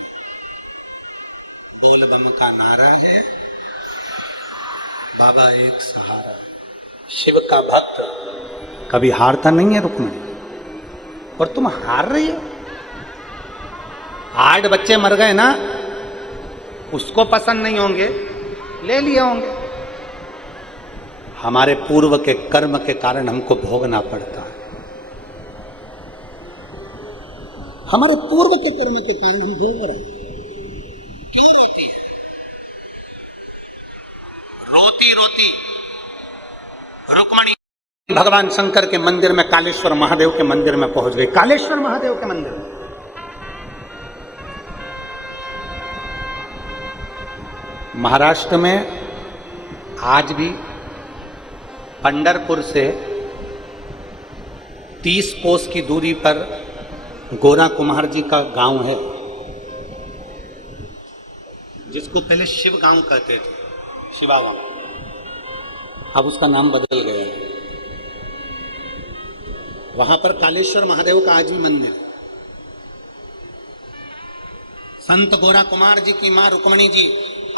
बोल बम का नारा है, बाबा एक सहारा। शिव का भक्त कभी हारता नहीं है रुक्मणी, और तुम हार रही हो। 8 बच्चे मर गए ना, उसको पसंद नहीं होंगे, ले लिए होंगे। हमारे पूर्व के कर्म के कारण हमको भोगना पड़ता है, हमारे पूर्व के कर्म के कारण हम भोग रहे हैं। क्यों रोती है? रोती रोती रुक्मणी भगवान शंकर के मंदिर में, कालेश्वर महादेव के मंदिर में पहुंच गई। कालेश्वर महादेव के मंदिर में महाराष्ट्र में आज भी पंढरपुर से 30 कोस की दूरी पर गोरा कुमार जी का गांव है, जिसको पहले शिव गांव कहते थे, शिवा गांव। अब उसका नाम बदल गया है। वहां पर कालेश्वर महादेव का आज भी मंदिर है। संत गोरा कुमार जी की मां रुक्मणी जी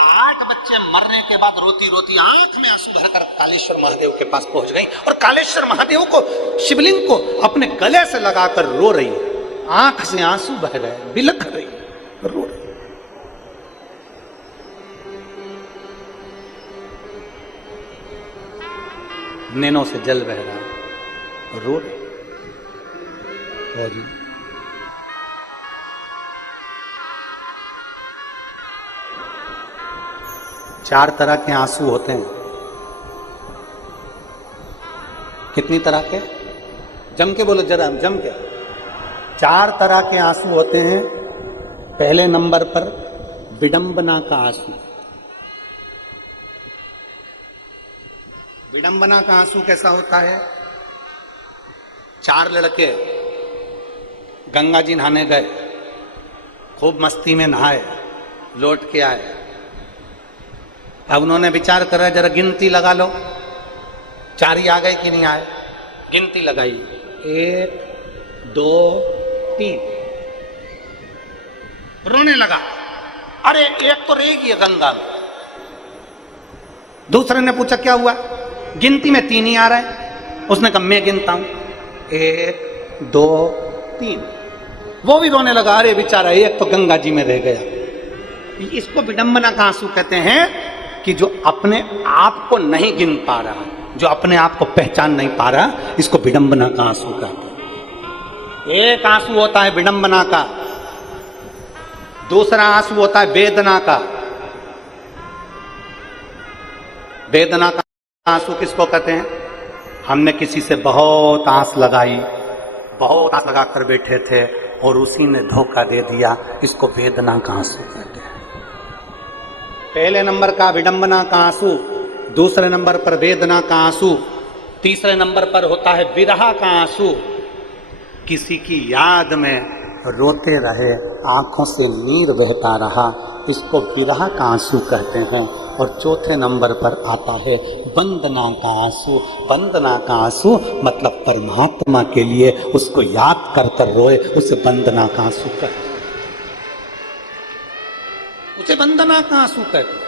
8 बच्चे मरने के बाद रोती रोती आंख में आंसू भरकर कालेश्वर महादेव के पास पहुंच गई, और कालेश्वर महादेव को, शिवलिंग को अपने गले से लगाकर रो रही है। आंख से आंसू बह गए, बिलख रही, रो रही। नैनों से जल बह रहा है, रो रही। 4 तरह के आंसू होते हैं। कितनी तरह के? जम के बोलो जरा, जम के। 4 तरह के आंसू होते हैं। पहले नंबर पर विडंबना का आंसू। विडंबना का आंसू कैसा होता है? 4 लड़के गंगा जी नहाने गए, खूब मस्ती में नहाए, लौट के आए। अब उन्होंने विचार कर रहे, जरा गिनती लगा लो, 4 ही आ गए कि नहीं आए। गिनती लगाई, 1 2 3। रोने लगा, अरे एक तो रहेगी है गंगा में। दूसरे ने पूछा क्या हुआ? गिनती में 3 ही आ रहा है। उसने कहा मैं गिनता हूं, 1 2 3। वो भी रोने लगा, अरे बेचारा एक तो गंगा जी में रह गया। इसको विडंबना का आंसू कहते हैं, कि जो अपने आप को नहीं गिन पा रहा, जो अपने आप को पहचान नहीं पा रहा, इसको विडंबना का आंसू कहते हैं। एक आंसू होता है विडंबना का, दूसरा आंसू होता है वेदना का। वेदना का आंसू किसको कहते हैं? हमने किसी से बहुत आस लगाई, बहुत आस लगाकर बैठे थे और उसी ने धोखा दे दिया, इसको वेदना का आंसू कहते हैं। पहले नंबर का विडंबना का आंसू, दूसरे नंबर पर वेदना का आंसू, तीसरे नंबर पर होता है विरह का आंसू। किसी की याद में रोते रहे, आंखों से नीर बहता रहा, इसको विरह का आंसू कहते हैं। और चौथे नंबर पर आता है वंदना का आंसू। वंदना का आंसू मतलब परमात्मा के लिए उसको याद कर कर रोए, उसे वंदना का आंसू कहते हैं। उसे वंदना का आंसू कहते हैं।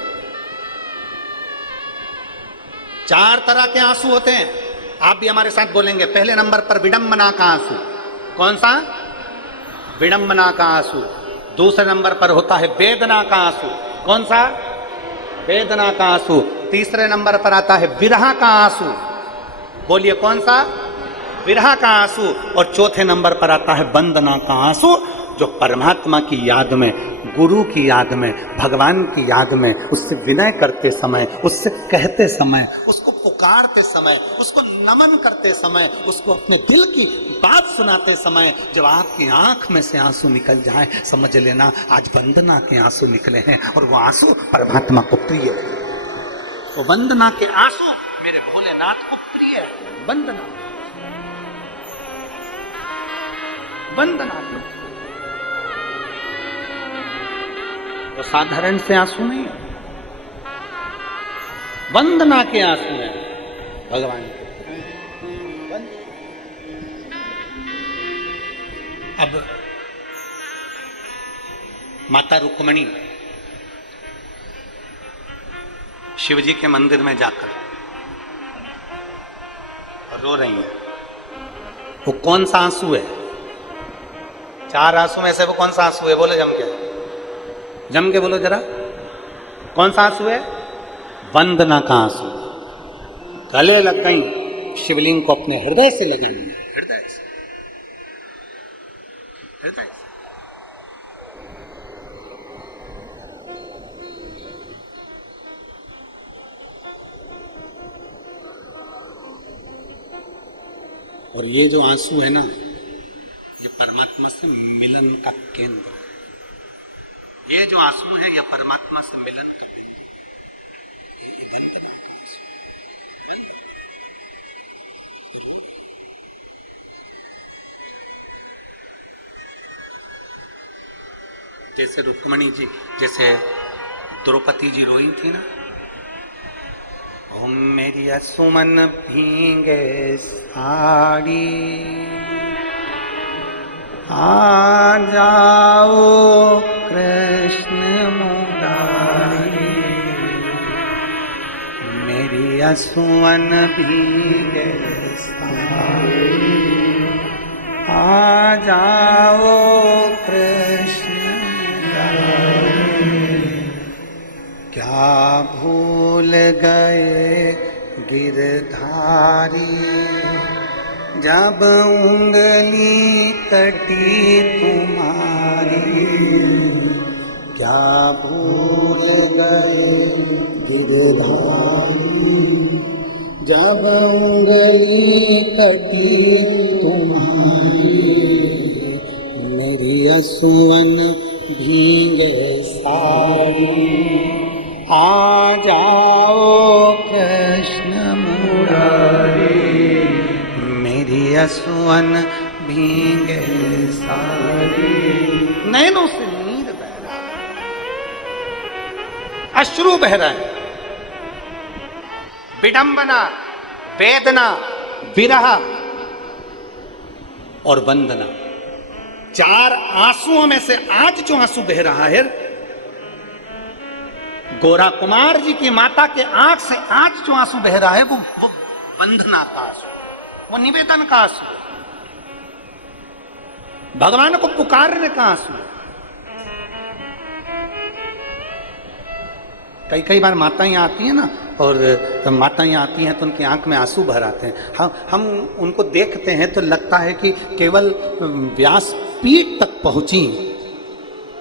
4 तरह के आंसू होते हैं। आप भी हमारे साथ बोलेंगे। पहले नंबर पर विडंबना का आंसू। कौन सा? विडंबना का आंसू। दूसरे नंबर पर होता है वेदना का आंसू। कौन सा? वेदना का आंसू। तीसरे नंबर पर आता है विरह का आंसू। बोलिए कौन सा? विरह का आंसू। और चौथे नंबर पर आता है वंदना का आंसू, जो परमात्मा की याद में, गुरु की याद में, भगवान की याद में, उससे विनय करते समय, उससे कहते समय, उसको पुकारते समय, उसको नमन करते समय, उसको अपने दिल की बात सुनाते समय जब आपकी आंख में से आंसू निकल जाए, समझ लेना आज वंदना के आंसू निकले हैं। और वो आंसू परमात्मा को प्रिय है। वो वंदना के आंसू मेरे भोलेनाथ को प्रिय है। वंदना, वंदना वो साधारण से आंसू नहीं है, वंदना के आंसू हैं भगवान के। अब माता रुक्मणी शिव जी के मंदिर में जाकर रो रही है। वो कौन सा आंसू है? 4 आंसू में से वो कौन सा आंसू है? बोलो जम के बोलो जरा, कौन सा आंसू है? वंदना का आंसू। गले लग गई, शिवलिंग को अपने हृदय से लगानी है, हृदय से, हृदय से। और ये जो आंसू है ना, ये परमात्मा से मिलन का केंद्र है। ये जो आंसू है, यह परमात्मा से मिलन का जैसे रुक्मणी जी, जैसे द्रौपदी जी रोई थी ना, ओम मेरी सुमन भींगे साड़ी, आ जाओ कृष्ण मुरारी, मेरी सुमन भींगे साड़ी, आ जाओ कृष्ण मुरारी। क्या भूल गए गिरधारी, जब उंगली कटी तुम्हारी, क्या भूल गए गिरधारी, जब उंगली कटी तुम्हारी, मेरी असुवन भींगे साड़ी, आ जाओ कृष्ण मुरारी, मेरी असुवन भींगे साड़ी। नैनों से नीर बह रहा है, अश्रु बह रहा है। विडंबना, वेदना, विरह और वंदना, 4 आंसुओं में से आज जो आंसू बह रहा है, गोरा कुमार जी की माता के आंख से आज जो आंसू बह रहा है, वो वंदना का आंसू, वो निवेदन का आंसू, भगवान को पुकारने का आंसू। कई बार माताएं आती हैं ना, और माताएं आती हैं तो उनकी आंख में आंसू भर आते हैं। हम उनको देखते हैं तो लगता है कि केवल व्यासपीठ तक पहुंची,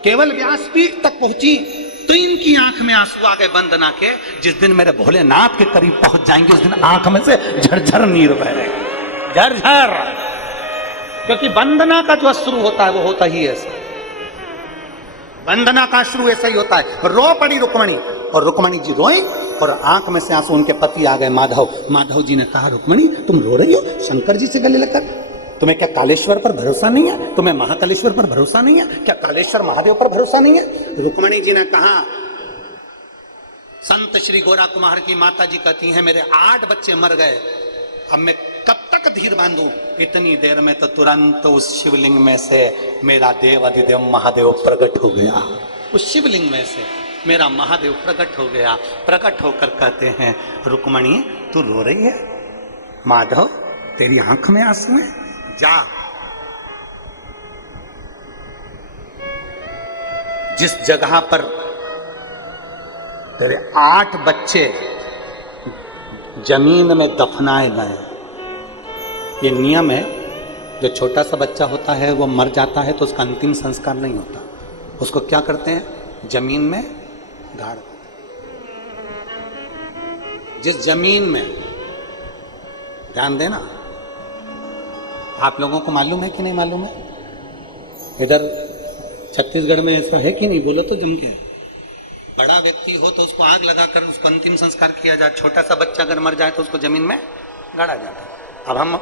केवल व्यासपीठ तक पहुंची तो इनकी आंख में आंसू आ गए वंदना के। जिस दिन मेरे भोलेनाथ के करीब पहुंच जाएंगे, उस दिन आंख में से झरझर नीर बहेगा, झरझर। क्योंकि वंदना का जो अश्रु होता है वो होता ही ऐसा, वंदना का अश्रु ऐसा ही होता है। रो पड़ी रुक्मणी, और रुक्मणी जी रोई और आंख में से आंसू। उनके पति आ गए माधव। माधव जी ने कहा, रुक्मणी तुम रो रही हो शंकर जी से गले लगकर? तुम्हें क्या कालेश्वर पर भरोसा नहीं है? तुम्हें महाकालेश्वर पर भरोसा नहीं है? क्या कालेश्वर महादेव पर भरोसा नहीं है? रुक्मणी जी ने कहा, संत श्री गोरा कुमार की माता जी कहती हैं, मेरे 8 बच्चे मर गए, अब मैं कब तक धीर बांधूं? इतनी देर में तो तुरंत उस शिवलिंग में से मेरा देव अधिदेव महादेव प्रकट हो गया। उस शिवलिंग में से मेरा महादेव प्रकट हो गया। प्रकट होकर कहते हैं, रुक्मणी तू रो रही है? माधव तेरी आंख में आंसू है, जा जिस जगह पर तेरे 8 बच्चे जमीन में दफनाए गए, ये नियम है, जो छोटा सा बच्चा होता है वो मर जाता है तो उसका अंतिम संस्कार नहीं होता, उसको क्या करते हैं, जमीन में गाड़ देते। जिस जमीन में, ध्यान देना, आप लोगों को मालूम है कि नहीं मालूम है, इधर छत्तीसगढ़ में ऐसा है कि नहीं, बोलो तो जम के है। बड़ा व्यक्ति हो तो उसको आग लगाकर उसको अंतिम संस्कार किया जाए, छोटा सा बच्चा अगर मर जाए तो उसको जमीन में गाड़ा जाता है। अब हम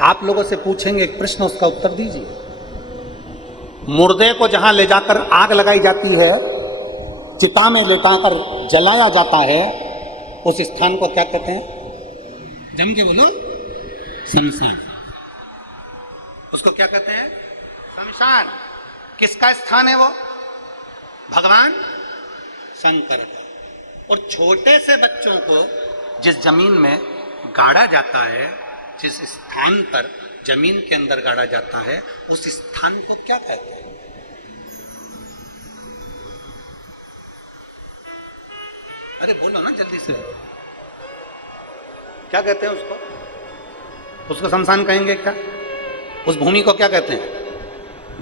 आप लोगों से पूछेंगे एक प्रश्न, उसका उत्तर दीजिए। मुर्दे को जहां ले जाकर आग लगाई जाती है, चिता में लेटाकर जलाया जाता है, उस स्थान को क्या कहते हैं, जम के बोलो, शमशान। उसको क्या कहते हैं, शमशान। किसका स्थान है वो, भगवान शंकर का। और छोटे से बच्चों को जिस जमीन में गाड़ा जाता है, जिस स्थान पर जमीन के अंदर गाड़ा जाता है, उस स्थान को क्या कहते हैं, अरे बोलो ना जल्दी से, क्या कहते हैं उसको, उसको शमशान कहेंगे क्या, उस भूमि को क्या कहते हैं,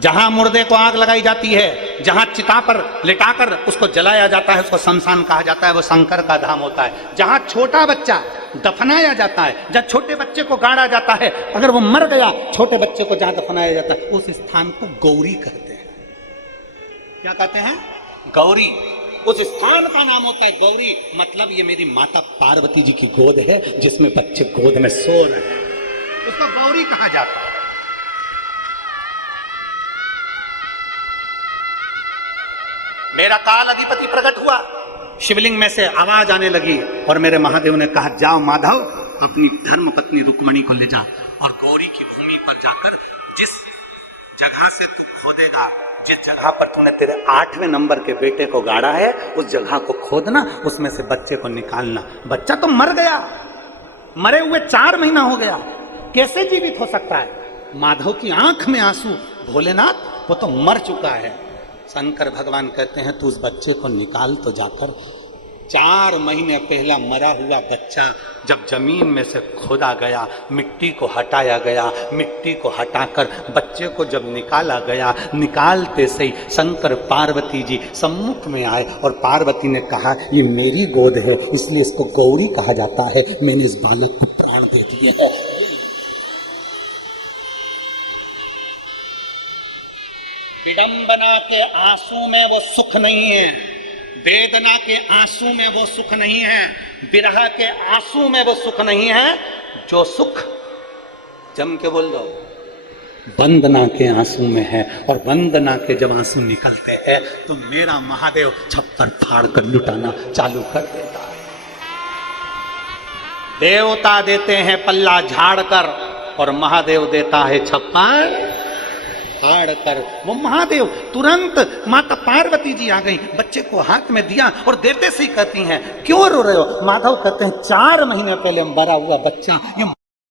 जहां मुर्दे को आग लगाई जाती है, जहां चिता पर लिटाकर उसको जलाया जाता है, उसको शमशान कहा जाता है, वो शंकर का धाम होता है। जहां छोटा बच्चा दफनाया जाता है, जहां छोटे बच्चे को गाड़ा जाता है, अगर वो मर गया, छोटे बच्चे को जहां दफनाया जाता है, उस स्थान को गौरी कहते हैं। क्या कहते हैं, गौरी। उस स्थान का नाम होता है गौरी। मतलब ये मेरी माता पार्वती जी की गोद है, जिसमें बच्चे गोद में सो रहे हैं, उसको गौरी कहा जाता है। मेरा काल अधिपति प्रकट हुआ, शिवलिंग में से आवाज आने लगी और मेरे महादेव ने कहा, जाओ माधव, अपनी धर्म पत्नी रुक्मणी को ले जा और गौरी की भूमि पर जाकर जिस जगह से तू खोदेगा, जिस जगह पर तूने तेरे 8वें नंबर के बेटे को गाड़ा है, उस जगह को खोदना, उसमें से बच्चे को निकालना। बच्चा तो मर गया, मरे हुए 4 महीना हो गया, कैसे जीवित हो सकता है। माधव की आंख में आंसू, भोलेनाथ वो तो मर चुका है। शंकर भगवान कहते हैं, तू उस बच्चे को निकाल तो जाकर। 4 महीने पहला मरा हुआ बच्चा जब जमीन में से खोदा गया, मिट्टी को हटाया गया, मिट्टी को हटाकर बच्चे को जब निकाला गया, निकालते से ही शंकर पार्वती जी सम्मुख में आए और पार्वती ने कहा, ये मेरी गोद है, इसलिए इसको गौरी कहा जाता है, मैंने इस बालक को प्राण दे दिए है। विडंबना के आंसू में वो सुख नहीं है, वेदना के आंसू में वो सुख नहीं है, विरह के आंसू में वो सुख नहीं है। जो सुख, जम के बोल दो, वंदना के आंसू में है। और वंदना के जब आंसू निकलते हैं तो मेरा महादेव छप्पर फाड़ कर लुटाना चालू कर देता है। देवता देते हैं पल्ला झाड़ कर और महादेव देता है छप्पर फाड़ कर। वो महादेव तुरंत, माता पार्वती जी आ गई, बच्चे को हाथ में दिया और देते से ही कहती हैं, क्यों रो रहे हो। माधव कहते हैं, 4 महीने पहले मरा हुआ बच्चा ये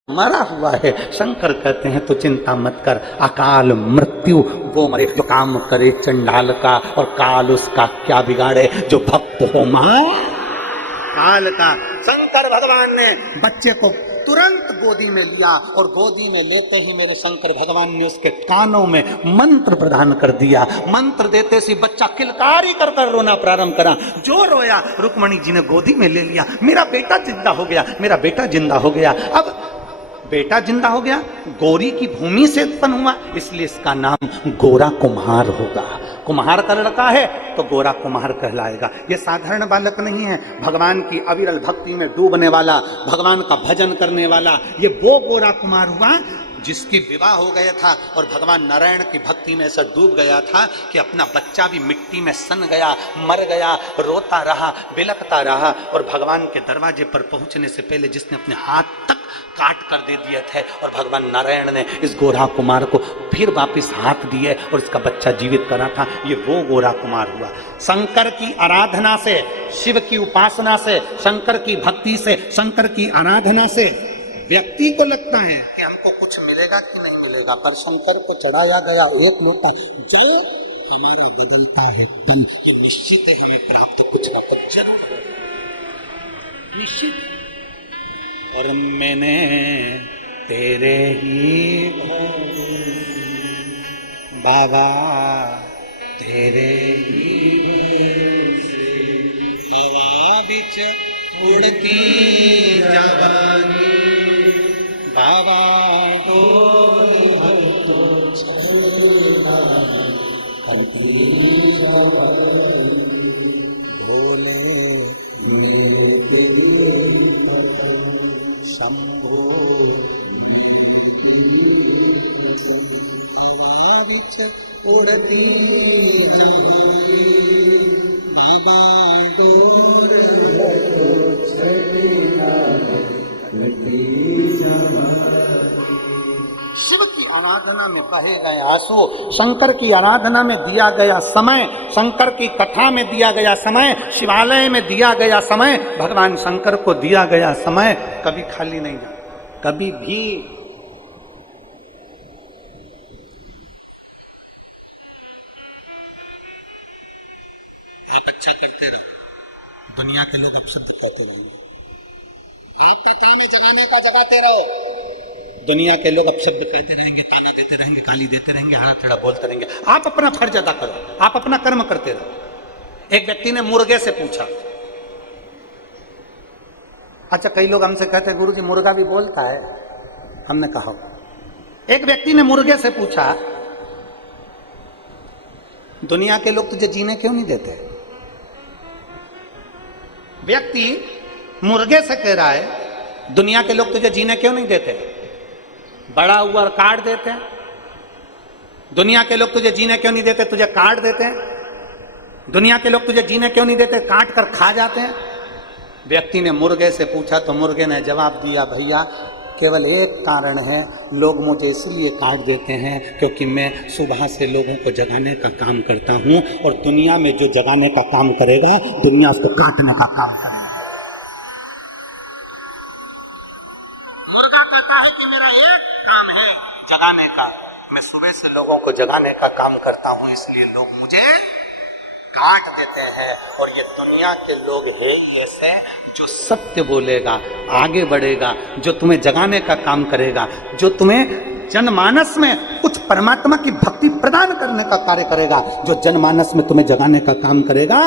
मरा हुआ है। शंकर कहते हैं, तो चिंता मत कर, अकाल मृत्यु वो मरे जो काम करे चंडाल का, और काल उसका क्या बिगाड़े जो भक्त हो मां काल का। शंकर भगवान ने बच्चे को तुरंत गोदी में लिया और गोदी में लेते ही मेरे शंकर भगवान ने उसके कानों में मंत्र प्रदान कर दिया। मंत्र देते से बच्चा किलकारी कर कर रोना प्रारंभ करा। जो रोया, रुक्मणी जी ने गोदी में ले लिया, मेरा बेटा जिंदा हो गया, मेरा बेटा जिंदा हो गया। अब बेटा जिंदा हो गया, गौरी की भूमि से उत्पन्न हुआ, इसलिए इसका नाम गोरा कुम्हार होगा। कुम्हार का लड़का है तो गोरा कुम्हार कहलाएगा। ये साधारण बालक नहीं है, भगवान की अविरल भक्ति में डूबने वाला, भगवान का भजन करने वाला, ये वो गोरा कुम्हार हुआ जिसकी विवाह हो गया था और भगवान नारायण की भक्ति में ऐसा डूब गया था कि अपना बच्चा भी मिट्टी में सन गया, मर गया, रोता रहा, बिलखता रहा। और भगवान के दरवाजे पर पहुंचने से पहले जिसने अपने हाथ तक काट कर दे दिए थे, और भगवान नारायण ने इस गोरा कुमार को फिर वापस हाथ दिए और इसका बच्चा जीवित करा था, ये वो गोरा कुमार हुआ। शंकर की आराधना से, शिव की उपासना से, शंकर की भक्ति से, शंकर की आराधना से व्यक्ति को लगता है कि हमको कुछ मिलेगा कि नहीं मिलेगा, पर शंकर को चढ़ाया गया एक लोटा जल हमारा बदलता है तन, तो निश्चित है हमें प्राप्त कुछ ना कुछ जरूर हो, निश्चित। और मैंने तेरे ही बाबा तेरे ही हवा बिच उड़ती जवानी बाबा को शंभो उड़ती बाबा शिव की आराधना में बहे गए आंसू, शंकर की आराधना में दिया गया समय, शंकर की कथा में दिया गया समय, शिवालय में दिया गया समय, भगवान शंकर को दिया गया समय कभी खाली नहीं जाता, कभी भी। आप अच्छा करते रहो, दुनिया के लोग अपशब्द कहते रहेंगे। आपका काम है जगाने का, जगाते रहो। दुनिया के लोग अपशब्द कहते रहेंगे, ताना देते रहेंगे, गाली देते रहेंगे, हाड़ा टेढ़ा बोलते रहेंगे। आप अपना फर्ज अदा करो, आप अपना कर्म करते रहो। एक व्यक्ति ने मुर्गे से पूछा, अच्छा कई लोग हमसे कहते हैं गुरुजी मुर्गा भी बोलता है, हमने कहा एक व्यक्ति ने मुर्गे से पूछा, दुनिया के लोग तुझे जीने क्यों नहीं देते? व्यक्ति मुर्गे से कह रहा है दुनिया के लोग तुझे जीने क्यों नहीं देते? बड़ा हुआ और काट देते हैं। दुनिया के लोग तुझे जीने क्यों नहीं देते? तुझे काट देते हैं। दुनिया के लोग तुझे जीने क्यों नहीं देते? काट कर खा जाते हैं। व्यक्ति ने मुर्गे से पूछा तो मुर्गे ने जवाब दिया, भैया केवल एक कारण है, लोग मुझे इसलिए काट देते हैं क्योंकि मैं सुबह से लोगों को जगाने का काम करता हूं, और दुनिया में जो जगाने का काम करेगा दुनिया उसको काटने का काम करेगा। मुर्गा कहता है कि मेरा एक काम है जगाने का, मैं सुबह से लोगों को जगाने का काम करता हूं, इसलिए लोग मुझे काट देते हैं। और ये दुनिया के लोग है ही ऐसे, जो सत्य बोलेगा, आगे बढ़ेगा, जो तुम्हें जगाने का काम करेगा, जो तुम्हें जनमानस में कुछ परमात्मा की भक्ति प्रदान करने का कार्य करेगा, जो जनमानस में तुम्हें जगाने का काम करेगा,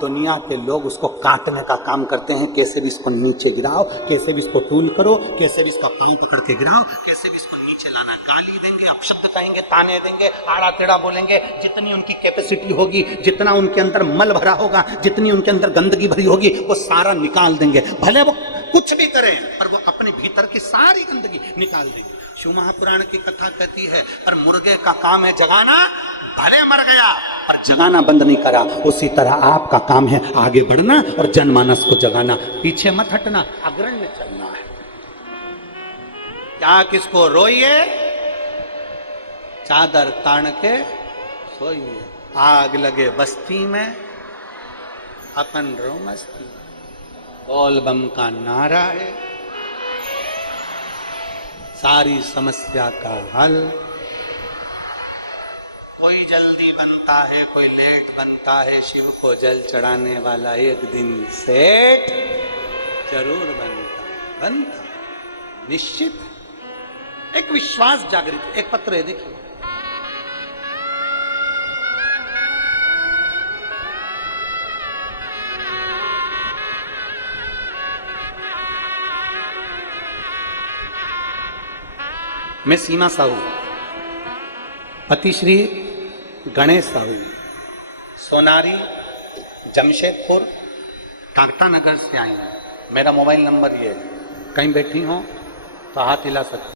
दुनिया के लोग उसको काटने का काम करते हैं। कैसे भी इसको नीचे गिराओ, कैसे भी इसको टूल करो, कैसे भी इसका पांव पकड़ के गिराओ, कैसे भी इसको नीचे लाना, गाली देंगे, अपशब्द कहेंगे, ताने देंगे, आड़ा टेढ़ा बोलेंगे। जितनी उनकी कैपेसिटी होगी, जितना उनके अंदर मल भरा होगा, जितनी उनके अंदर गंदगी भरी होगी, वो सारा निकाल देंगे। भले वो कुछ भी करें पर वो अपने भीतर की सारी गंदगी निकाल देंगे। शिव महापुराण की कथा कहती है, पर मुर्गे का काम है जगाना, भले मर गया पर जगाना बंद नहीं करा। उसी तरह आपका काम है आगे बढ़ना और जनमानस को जगाना, पीछे मत हटना, अग्रणी में चलना है। क्या किसको रोइए, चादर तान के सोइए, आग लगे बस्ती में अपन रो मस्ती, बोल बम का नारा है सारी समस्या का हल। कोई जल्दी बनता है, कोई लेट बनता है, शिव को जल चढ़ाने वाला एक दिन सेठ जरूर बनता निश्चित। एक विश्वास जागृत, एक पत्र है देखिए, मैं सीमा साहू, पति श्री गणेश साहू, सोनारी जमशेदपुर टाटा नगर से आई हैं। मेरा मोबाइल नंबर ये है, कहीं बैठी हो तो हाथ हिला सकते।